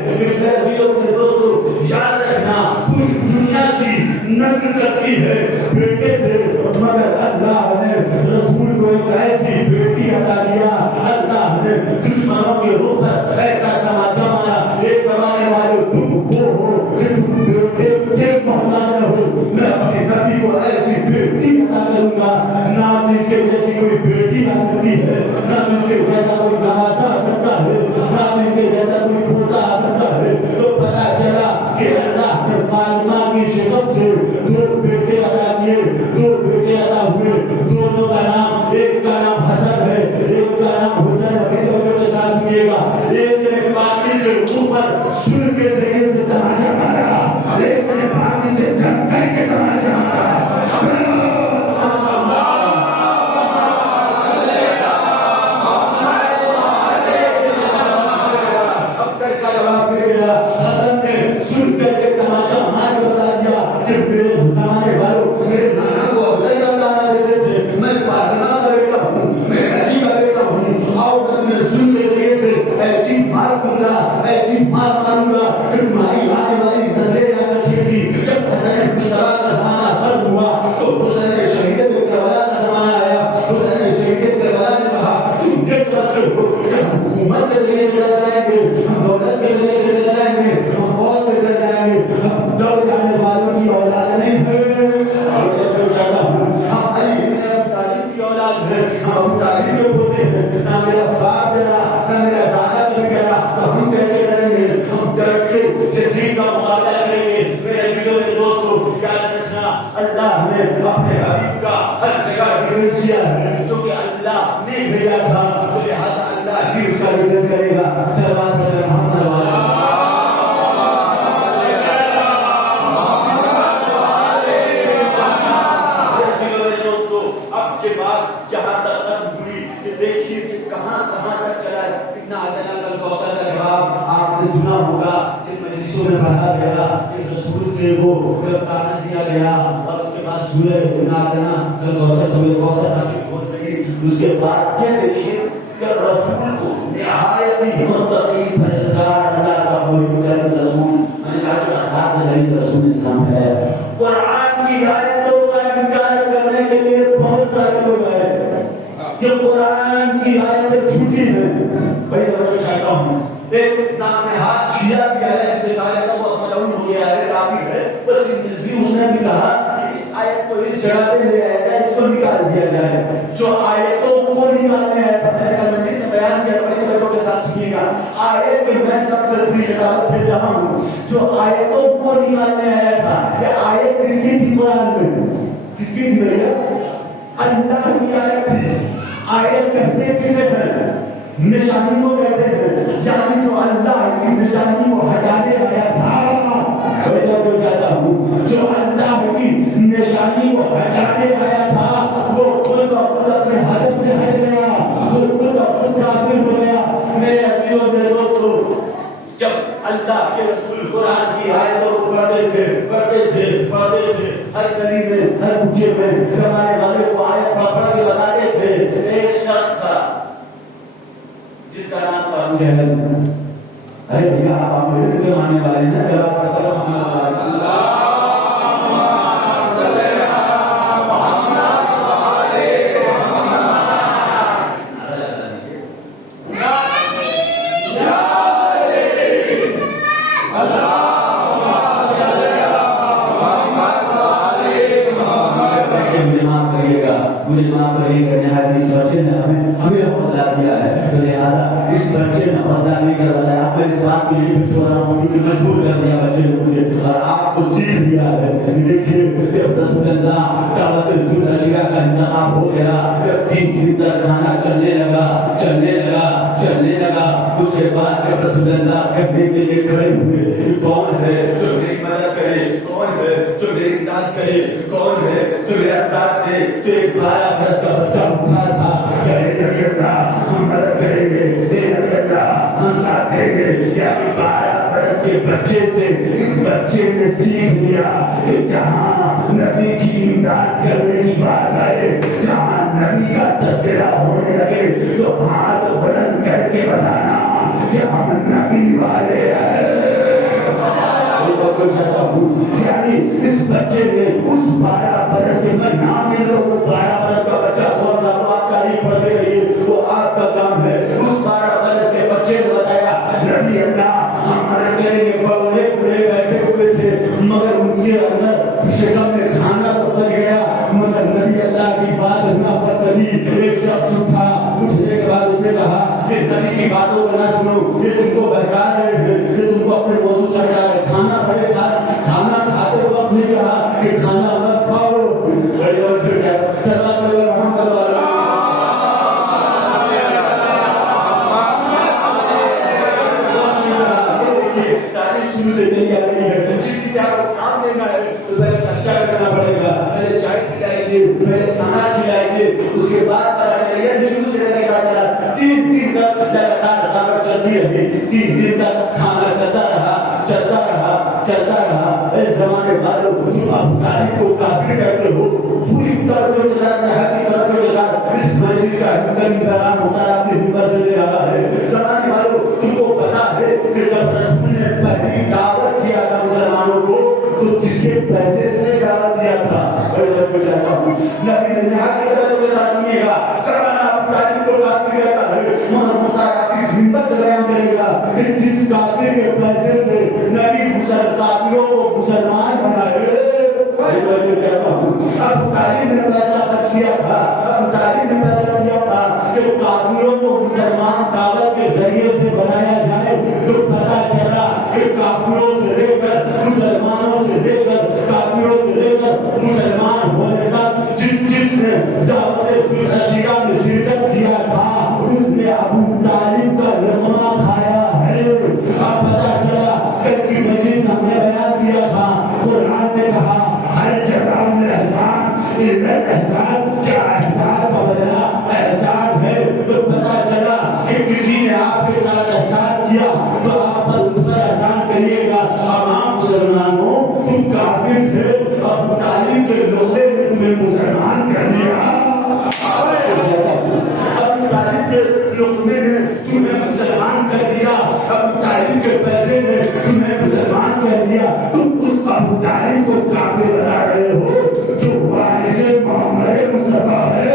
दोस्तों याद रखना, पूरी दुनिया की नस्ल चलती है बेटे से, मगर अल्लाह ने रसूल को एक ऐसी बेटी अता किया। अल्लाह ने दुश्मनों के रूप में ऐसा तमाचा मारा, एक कमाने वाले तुम वो हो कि तुम बेटे के मोहताज रहो। मैं अपने नबी को ऐसी बेटी अता करूंगा, ना इसके जैसी कोई बेटी आ सकती है, ना इसके जैसा कोई नवासा आ सकता है, ना इसके जैसा कोई पोता आ सकता है। तो पता चला कि अल्लाह ने फातिमा की शिकम से दो बेटे अता किए, दो बेटे अता हुए। दोनों का नाम, एक का नाम हसन है, एक का नाम हुसैन है। के साथ सुनिएगा, एक ने बाकी के ऊपर सुन के जरिए से तमाचा मारा, एक ने बाकी से जंग करके तमाचा मारा। ऐसी मार मारूंगा कि तुम्हारी आने वाली नजरें याद रखेगी। जब हुसैन की तरह का जमाना खत्म हुआ तो हुसैन शहीद करबला का जमाना आया। हुसैन शहीद करबला ने कहा, तुम ये समझते हो कि हम हुकूमत के लिए चले जाएंगे, हम दौलत के लिए चले जाएंगे, हम फौज से चले जाएंगे, हम दौड़ जाने वालों की औलाद नहीं है। हम अली इब्न अबी तालिब की औलाद है, हम अबू तालिब के पोते हैं। ना मेरा बाप डरा, ना मेरा दादा भी डरा, तो हम कैसे डरेंगे? हम डर के जसीर का मुकाबला करेंगे। मेरे अजीजों में दोस्तों याद रखना, अल्लाह ने अपने हबीब का हर जगह डिफेंस किया है, क्योंकि अल्लाह نے بھیجا تھا تو لہٰذا اللہ بھی اس کا ڈیفینس کرے گا. صلوات پڑھیں محمد صلی اللہ علیہ وسلم. جہاں تک ہوئی دیکھیے کہ کہاں کہاں تک چلا ہے. اتنا آدھا کل کوثر کا جواب آپ نے سنا ہوگا کہ مجلسوں میں پڑھا گیا کہ رسول سے وہ گرفتار دیا گیا اور اس کے بعد سورہ نادنا کل کوثر سورہ کوثر نازل ہو گئی. اس کے بعد یہ دیکھیے کہ رسول کو نہایت ہی متقی پرہیزگار اللہ کا کوئی چند رسول میں نے کہا کہ خطاب نہیں رسول اسلام ہے. قرآن کی آیتوں کا انکار کرنے کے لیے بہت سارے لوگ ہیں کہ قرآن کی آیتیں جھوٹی ہیں. بھائی توجہ چاہتا ہوں ایک نام نہاد شیعہ بھی آیا جس نے کہا جاتا وہ ملعون ہو گیا ہے کافر ہے. بس اس نے بھی کہا کہ اس آیت کو اس جگہ پہ لے آیا جائے اس کو نکال دیا جائے. جو آیتوں کو نکالنے آیا تھا میں نے کل مجلس میں بیان کیا تو اس بچوں کے ساتھ سنیے گا. آیت کے میں تفسیر بھی جتاب دے رہا ہوں. جو آیتوں کو نکالنے آیا تھا یہ آیت کس کی تھی قرآن میں؟ کس کی تھی بھیا؟ اللہ کی آیت تھی. آیت کہتے کسے ہیں؟ نشانی کو کہتے ہیں. یعنی جو اللہ کی نشانی کو ہٹانے آیا تھا جو چاہتا ہوں جو اللہ کی نشانی کو ہٹانے آیا تھا وہ خود بخود اپنے ہدف سے ہٹ گیا. وہ خود بخود کافر ہو گیا. میرے عزیزوں میرے دوستوں جب اللہ کے رسول قرآن کی آیتوں کو پڑھتے تھے ہر گلی میں ہر کوچے میں زمانے والے کو آیت پڑھ کے بتاتے تھے. ایک شخص تھا جس کا نام تھا ابو جہل. ارے بھیا آپ میرے کے ماننے والے ہیں صلوات پڑھتے رہو محمد مجھے معاف کریے گا. نہایت اس بچے نے ہمیں حوصلہ دیا ہے تو لہٰذا اس بچے نے حوصلہ نہیں کروایا. آپ میں اس بات کے لیے بھی چھوڑ رہا ہوں کیونکہ مجبور کر دیا بچے نے مجھے اور آپ کو سیکھ دیا ہے. دیکھیے جب رسول اللہ دعوت ذوالعشیرہ کا انتخاب ہو گیا جب 3 دن تک کھانا چلنے لگا اس کے بعد جب رسول اللہ کہنے کے لیے کھڑے ہوئے کون ہے جو میری مدد کرے, کون ہے جو میری امداد کرے, کون ہے جو میرا ساتھ دے. تو ایک 12 برس کا بچہ اٹھا تھا کہ نبی اللہ ہم مدد کریں گے, نبی اللہ ہم ساتھ دیں گے. یا 12 برس کے بچے سے اس بچے نے سیکھ لیا کہ جہاں نبی کی امداد کرنے کی بات آئے, جہاں نبی کا تذکرہ ہونے لگے تو ہاتھ بلند کر کے بتانا کہ ہم نبی والے ہیں. یعنی اس بچے نے اس 12 برس کے میں نام لے لو 12 برس کا بچہ کون تھا وہ آپ تاریخ پڑھتے رہیے وہ آپ کا کام ہے. اس 12 برس کے بچے نے بتایا نبی اللہ ہم مدد کریں گے. بڑے بیٹھے ہوئے تھے مگر ان کے اندر شکم میں کھانا تو پڑ گیا مگر نبی اللہ کی بات نہ پڑ سکی. ایک شخص اٹھا اٹھنے کے بعد اس نے کہا کہ نبی کی باتوں کو نہ سنو یہ تم کو بہکا رہے ہیں یہ تم کو اپنے موضوع سے ہٹا رہے. کھانا پڑے گا کھانا کھاتے وقت نے کہا کہ کھانا مت کھاؤ. صلوات پڑھو محمد تعریف شروع سے چلی آ رہی ہے. کسی سے آپ کو کام دینا ہے تو پہلے خرچہ کرنا پڑے گا. پہلے چائے کھلائیے, پہلے کھانا کھلائیے, اس کے بعد پتا چلے گا شروع سے نہیں پتا چلا. 3 دن تک لگاتار دعوت چلتی رہی. 3 دن تک کھانا چلتا رہا. اس زمانے والوں ابو طالب کو کافر کہتے ہو. پوری توجہ کے ساتھ نہایت توجہ کے ساتھ اس مجلس کا پیغام ہوتا ہے آپ کی ہمت سے دے رہا ہے. زمانے والوں تم کو پتا ہے کہ جب رسول نے پہلی دعوت کیا تھا مسلمانوں کو تو کس کے پیسے سے دعوت دیا تھا. نبی نے نہایت توجہ کے ساتھ سنیے گا. زمانہ ابو طالب کو کافر کہتا ہے محمد کی ہمت سے بیان کرے گا کہ جس کافر کے پیسے سے نبی کافروں کو مسلمان بنائے. ابو طالب نے پیسہ خرچ کیا تھا کہ کافروں کو مسلمان دعوت کے ذریعے سے بنایا جائے. تو پتا چلا کہ کافروں سے لے کر مسلمانوں سے لے کر کافروں سے لے کر مسلمان ہونے تک جس نے دعوت ذوالعشیرہ میں شرکت کیا के लुक़मे ने तुम्हें मुसलमान कर दिया, अबू तालिब के पैसे ने तुम्हें मुसलमान कर दिया, तुम उस अबू तालिब को काफिर बना रहे हो जो वारिसे मोहम्मद मुस्तफा है।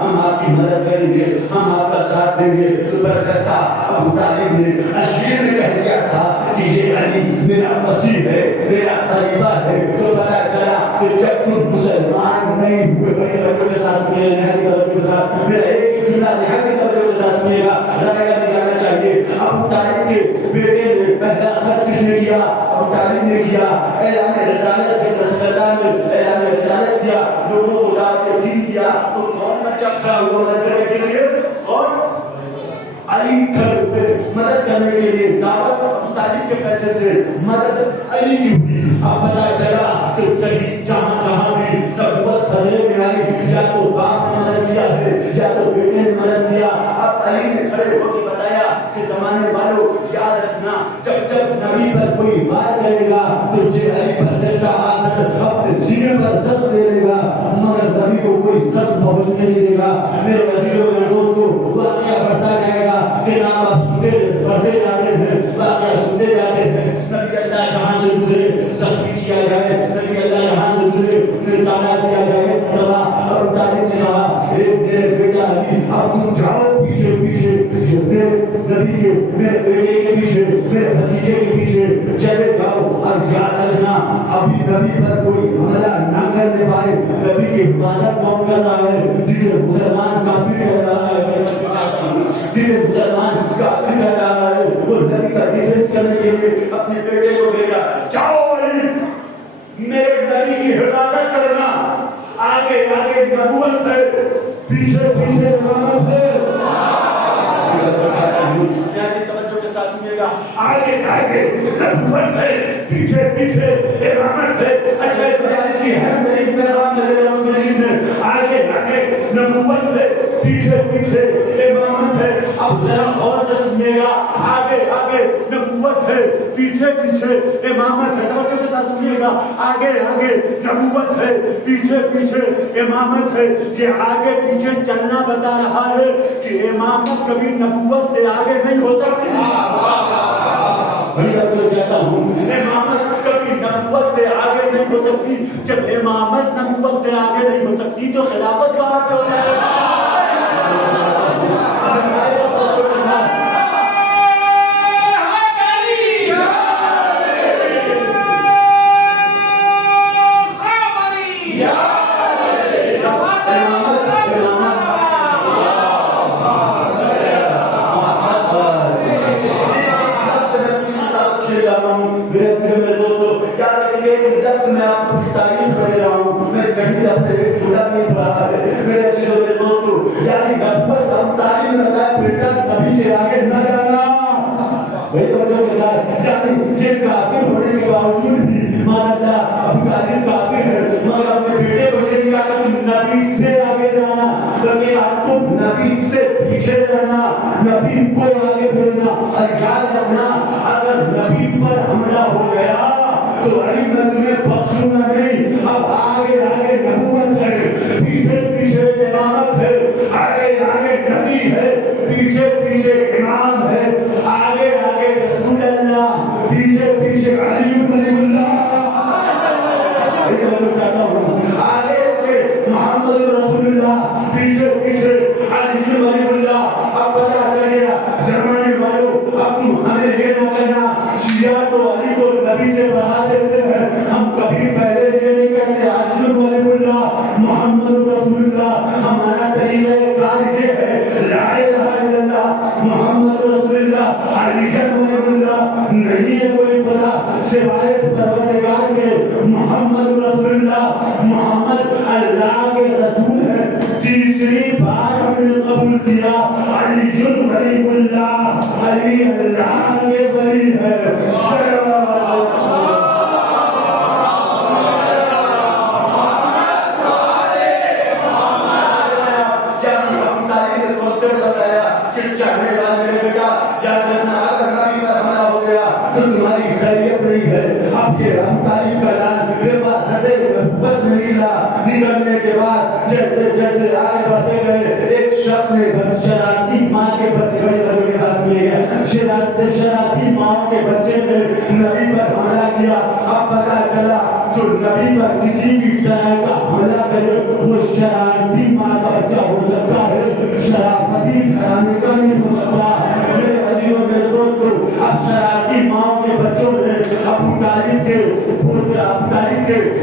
हम आपकी मदद करेंगे, हम आपका साथ देंगे। तो बरकता अबू तालिब ने अशीर ने कह दिया था कि ये अली मेरा मसीह है, मेरा खलीफा है। तो पता चला कि जब तुम मुसलमान नहीं हुए, बड़े बच्चों के साथ मेरा एक जुमला ध्यान की तवज्जो के साथ सुनिएगा, रायगा नहीं जाना चाहिए। अबू तालिब के बेटे ने पहला खत किसने किया? अबू तालिब ने किया। ऐलान रिसालत जब रसूलुल्लाह ने ऐलान रिसालत किया, लोगों को दावत दीन दिया, तो कौन बच्चा खड़ा हुआ मदद करने के लिए? कौन? अली खड़े हुए मदद करने के लिए। दावत अबू तालिब के पैसे से मदद अली की हुई। अब पता चला कि कहीं जहां जहां भी नबूवत खतरे में आई, या तो बाप ने मदद किया है या तो बेटे ने मदद किया। अब अली ने खड़े होकर बताया कि जमाने वालों याद रखना, जब जब नबी पर कोई वार करेगा तो ये अली पर डंडा आकर अपने सीने पर जख्म ले लेगा, मगर नबी को कोई जख्म पहुंचने नहीं देगा। मेरे वजीरों मेरे दोस्तों, वाक़या बढ़ता जाएगा कि नाम आप सुनते बढ़ते जाते हैं, वाक़या सुनते जाते हैं। नबी अल्लाह जहां से गुजरे जख्मी किया जाए, नबी अल्लाह जहां से गुजरे ताना दिया जाए। तबा और तालिब ने कहा, मेरे बेटा अली, अब तुम जाओ पीछे पीछे मेरे नबी के, मेरे बेटे के पीछे, मेरे भतीजे के पीछे चले जाओ। और याद रखना, अभी नबी पर कोई हमला ना करने पाए। नबी की हिफाजत कौन कर रहा है? जिसे मुसलमान काफिर कह रहा है, जिसे मुसलमान काफिर कह रहा है, वो नबी का डिफेंस करने के लिए अपने बेटे को भेजा। जाओ अली, मेरे नबी की हिफाजत करना। आगे आगे नबूवत है, पीछे पीछे इमामत है। तवज्जो के साथ सुनिएगा, आगे आगे नबूवत है, पीछे पीछे इमामत है। अजमेर मजालिस की हर तरीक पैगाम दे रहा हूं में, आगे आगे नबूवत है, पीछे पीछे इमामत है। अब जरा और से सुनिएगा, आगे आगे नबूवत है, पीछे पीछे इमामत है। तवज्जो के साथ सुनिएगा, आगे आगे नबूवत है, पीछे पीछे इमामत है। ये आगे पीछे चलना बता रहा है कि इमामत कभी नबूवत से आगे नहीं हो सकती। मैं तो कहता हूँ, इमामत कभी नबूवत से आगे नहीं हो सकती। जब इमामत नबूवत से आगे नहीं हो सकती तो खिलाफत कहाँ से हो जाएगी? नबी को आगे भेजना। और याद रखना, अगर नबी पर हमला हो गया तो अली मैं तुम्हें बख्शूंगा नहीं। अब आगे आगे नबूवत है, पीछे पीछे इमामत है। आगे आगे नबी है, पीछे पीछे इमाम है। आगे आगे रसूल अल्लाह, पीछे पीछे अली वलीउल्लाह। आगे आगे मोहम्मद रसूलुल्लाह, पीछे पीछे अली वलीउल्लाह। अब पता चलेगा जमाने वालों, अब तुम हमें ये ना कहना शिया तो अली को देते हैं, हम कभी पहले ये नहीं कहते अशहदु वलीउल्लाह मोहम्मद रसूलुल्लाह। हमारा तरीका कार ये है ला इलाहा इल्लल्लाह मोहम्मद रसूलुल्लाह अलीगढ़ वलीउल्लाह। नहीं है कोई खुदा सिवाय परवरदिगार के, मोहम्मद रसूलुल्लाह मोहम्मद अल्लाह के रसूल है। तीसरी बार हमने कबूल किया अलीगढ़ वलीउल्लाह, अली अल्लाह के वली है। चाहने वाले मेरे बेटा याद रखना, अगर नबी पर हमला हो गया तो तुम्हारी खैरियत नहीं है। अब ये हम तारीफ का लाल में निकलने के बाद जैसे जैसे आगे बढ़ते गए, एक शख्स ने शरारती माँ के बच्चे शरारती माँ के बच्चे ने नबी पर हमला किया। अब पता चला जो नबी पर किसी भी तरह का हमला करे वो शरारती माँ का बच्चा हो सकता है, शराफती घराने का नहीं हो सकता। मेरे अजीजों मेरे दोस्तों, अब शरारती माँ के बच्चों ने अबू तालिब के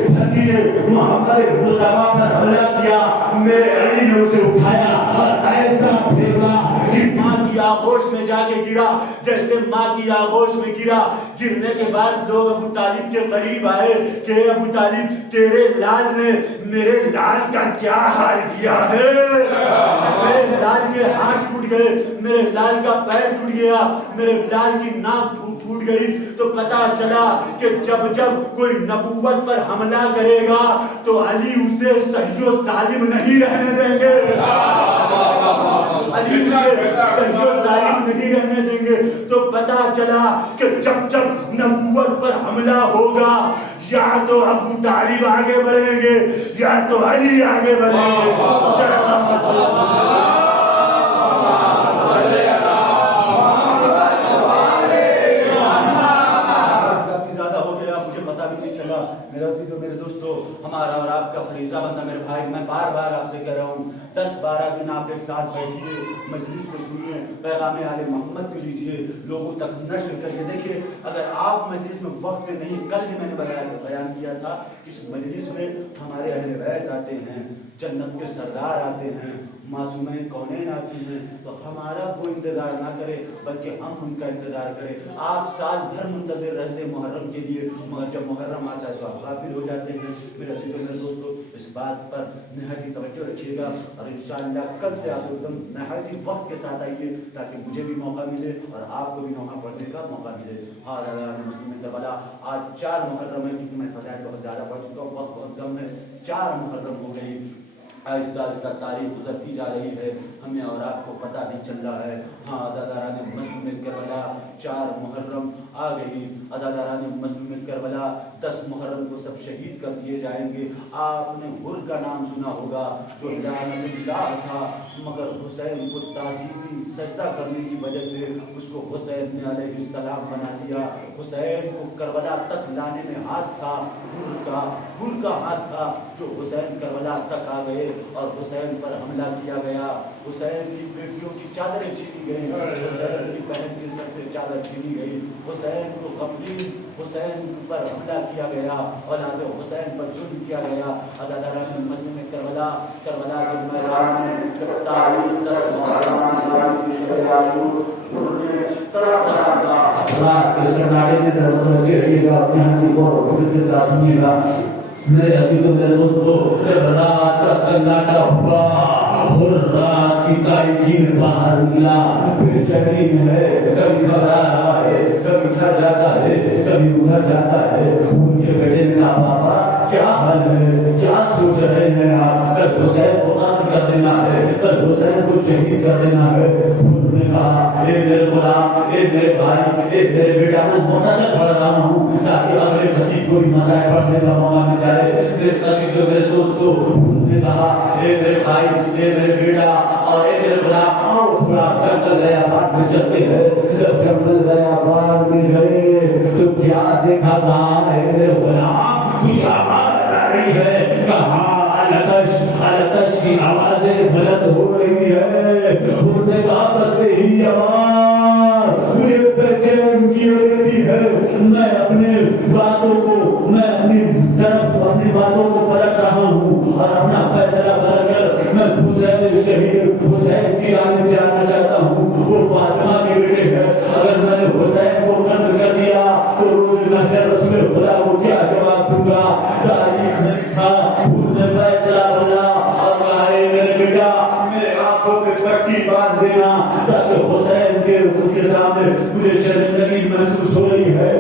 भतीजे मोहम्मद मुस्तफा पर हमला किया। मेरे अली ने उसे उठाया और ऐसा फेंका कि माँ की आगोश में जाके गिरा। जैसे माँ की आगोश में गिरा, गिरने के बाद लोग अबू तालिब के करीब आए कि अबू तालिब तेरे लाल ने मेरे लाल का क्या हाल किया है। मेरे लाल के हाथ टूट गए, मेरे लाल का पैर टूट गया, मेरे लाल की नाक फूट गई। तो पता चला कि जब जब कोई नबूवत पर हमला करेगा तो अली उसे सहीओ सालिम नहीं रहने देंगे, अली उसे सहीओ सालिम नहीं रहने देंगे। तो पता चला कि जब जब नबूवत पर हमला होगा या तो अबू तालिब आगे बढ़ेंगे या तो अली आगे बढ़ेंगे। मेरे दोस्तों, हमारा और आपका फरीज़ा बनता मेरे भाई, मैं बार बार आपसे कह रहा हूँ 10-12 दिन आप एक साथ बैठिए, मजलिस को सुनिए, पैगाम आले मोहम्मद को लीजिए, लोगों तक नश्र करिए। देखिए अगर आप मजलिस में वक्त से नहीं, कल भी मैंने बयान किया था, इस मजलिस में हमारे अहले बैत आते हैं, जन्नत के सरदार आते हैं, मासूमें कौनें आती हैं, तो हमारा कोई इंतजार ना करे बल्कि हम उनका इंतजार करें। आप साल भर मुंतज़िर रहते हैं मुहर्रम के लिए, मगर जब मुहर्रम आता है तो आप गाफिल हो जाते हैं। मेरे दोस्तों, इस बात पर नहायत ही तवज्जो रखिएगा और इंशाअल्लाह कल से आप एकदम नहायत ही वक्त के साथ आइए ताकि मुझे भी मौका मिले और आपको भी नमाज़ पढ़ने का मौका मिले। हाँ मुस्लिम तबला, आज 4 मुहर्रम है, क्योंकि मैं फजाइल बहुत ज़्यादा पढ़ चुका हूँ, वक्त बहुत कम है। 4 मुहर्रम हो गई, आहिस्ता आहिस्ता तारीख गुजरती जा रही है, हमें और आपको पता नहीं चल रहा है। हाँ अज़ादारान मज़लूम करबला 4 मुहर्रम आ गई, अज़ादारान मज़लूम करबला 10 मुहर्रम को सब शहीद कर दिए जाएंगे। आपने हुर का नाम सुना होगा जो लानतुल्लाह था, मगर हुसैन को ताज़ीमी सजदा करने की वजह से उसको हुसैन ने अलैहिस्सलाम बना दिया। हुसैन को करबला तक लाने में हाथ था, हुर का हाथ था जो हुसैन करबला तक आ गए और हुसैन पर हमला किया गया। हुसैन की बेटियों की चादरें छीनी गई, हुसैन की बहन की सबसे चादर छीनी गई, हुसैन को गमगीन हुसैन पर हमला किया गया, औलाद हुसैन पर जुल्म किया गया। अज़ादारान मज़लूम करबला के मैदान में मेरे अजीजों मेरे दोस्तों, जब रात का सन्नाटा हुआ और रात की तारीकी में बाहर निकला, फिर शहरी में है, कभी घबरा रहा है, कभी घर जाता है, कभी उधर जाता है। उनके बेटे ने कहा पापा क्या हाल है, क्या सोच रहे हैं आप, कल हुसैन को कत्ल कर देना है, कल हुसैन को शहीद कर देना है। उन्होंने कहा ए मेरे गुलाम, ए मेरे भाई, ए मेरे बेटा, मैं मुख्तसर पढ़ रहा हूँ ताकि अगले खतीब को भी मसाइल पढ़ने का मौका मिल जाए। मेरे अजीजों मेरे दोस्तों, उन्होंने कहा ए मेरे भाई, ए मेरे बेटा और ए मेरे गुलाम, आओ थोड़ा जंगल गया बाग में चलते हैं। जब जंगल गया बाग में गए तो क्या देखा, कहा है मेरे गुलाम कुछ आवाज आ रही है, कहा अलकश की आवाजें बुलंद हो रही है। उन्होंने कहा बस यही आवाज मुझे बेचैन किए रहती है, मैं अपने बातों को अपनी बातों को पलट रहा हूँ और अपना फैसला बदल कर मैं हुसैन शहीद हुसैन की जानिब जाना चाहता हूँ। वो फातिमा के बेटे हैं, अगर मैंने हुसैन को कत्ल कर दिया तो रोज मैं रसूल खुदा को क्या जवाब दूंगा? तारीख में लिखा, उसने फैसला बना और कहा मेरे बेटा मेरे आंखों पे पट्टी बांध देना ताकि हुसैन के उसके सामने तुझे शर्मिंदगी महसूस हो रही है।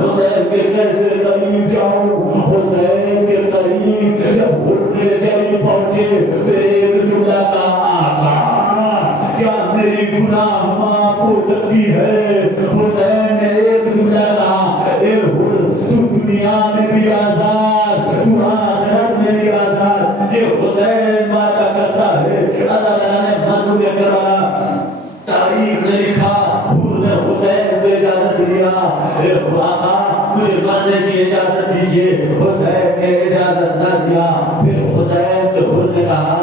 हुसैन के कैसे करीब जाऊं? हुसैन के करीब जब उठने करीब पहुंचे तो एक जुमला कहा, क्या मेरी गुनाह माफ हो सकती है? हुसैन ने एक जुमला कहा, ए हुर तू दुनिया में भी आजाद, तू आखिरत में भी आजाद। ये हुसैन वादा करता है। अल्लाह ताला ने मालूम करवाया, तारीख ने लिखा, उसने हुसैन को इजाजत दिया, आका मुझे मरने की इजाजत दीजिए। हुसैन ने इजाजत न दिया। फिर हुसैन से उसने कहा,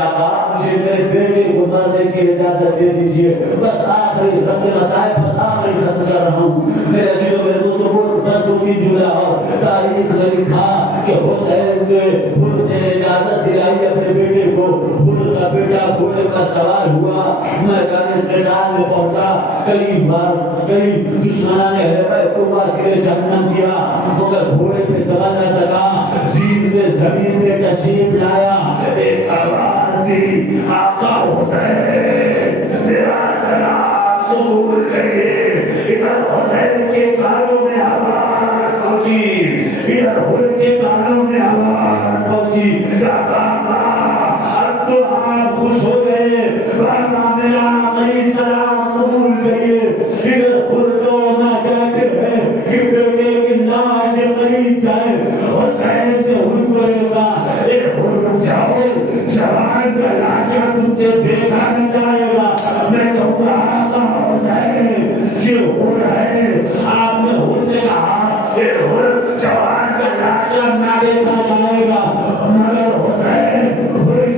आका मुझे मेरे बेटे को मरने की इजाजत दे दीजिए। बस आखिरी रब्बे मसाइब, बस आखिरी खत्म कर रहा हूँ। मेरे अजीजों मेरे दोस्तों को बस दो तीन जुमला और। तारीख ने लिखा कि हुसैन से उसने इजाजत दिलाई अपने बेटे को। उसका बेटा घोड़े पर सवार हुआ, मैदान मैदान में पहुंचा। कई बार कई दुश्मनों ने को वास्ते जन्म दिया मगर घोड़े पे सवार न सका। जीप से जमीन पे तशरीफ लाया, एक आवाज दी, आका हुसैन मेरा सलाम कबूल करिए। इधर हुसैन के कानों में आवाज पहुंची, इधर हुसैन के कानों में आवाज पहुंची, अब तो आप खुश हो गए, बाबा मेरा कई सलाम कबूल करिए। इधर हुसैन ना चाहते हैं कि बेटे की नाज के करीब जाए। हुसैन ने उनको कहा, ए रुक जाओ, जवान का लाजा तुमसे देखा न जाएगा। मैं कहूँगा आका हुसैन ये हो है। आपने हुसैन कहा, ए जवान का लाजा न देखा जाएगा, मगर हुसैन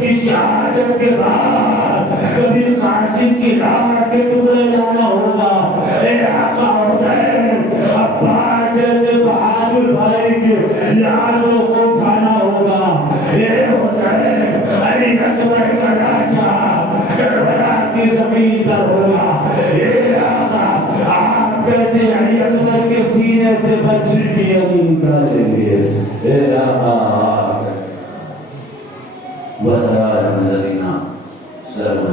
की शहादत के बाद कभी कासिम की रात के टुकड़े जाना होगा। ए आका हुसैन अब्बास जैसे बहादुर भाई के लाशों को खाना होगा। ए हुसैन अली अकबर का राजा करबला की जमीन पर होगा। ए आका आप कैसे अली अकबर के सीने से बच्ची की अली निकालेंगे? ए आका वसलाम सलाम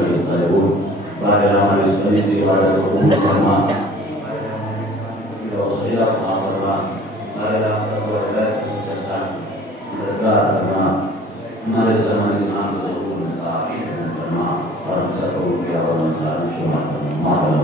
बारे हमारे इस से वादा को कबूल फरमा और सैयद फरमा बारे आप सबको हिदायत से साथ मददगार फरमा। हमारे ज़माने के नाम को ज़रूर आखिर फरमा और हम सबको क्या और शुमार फरमा।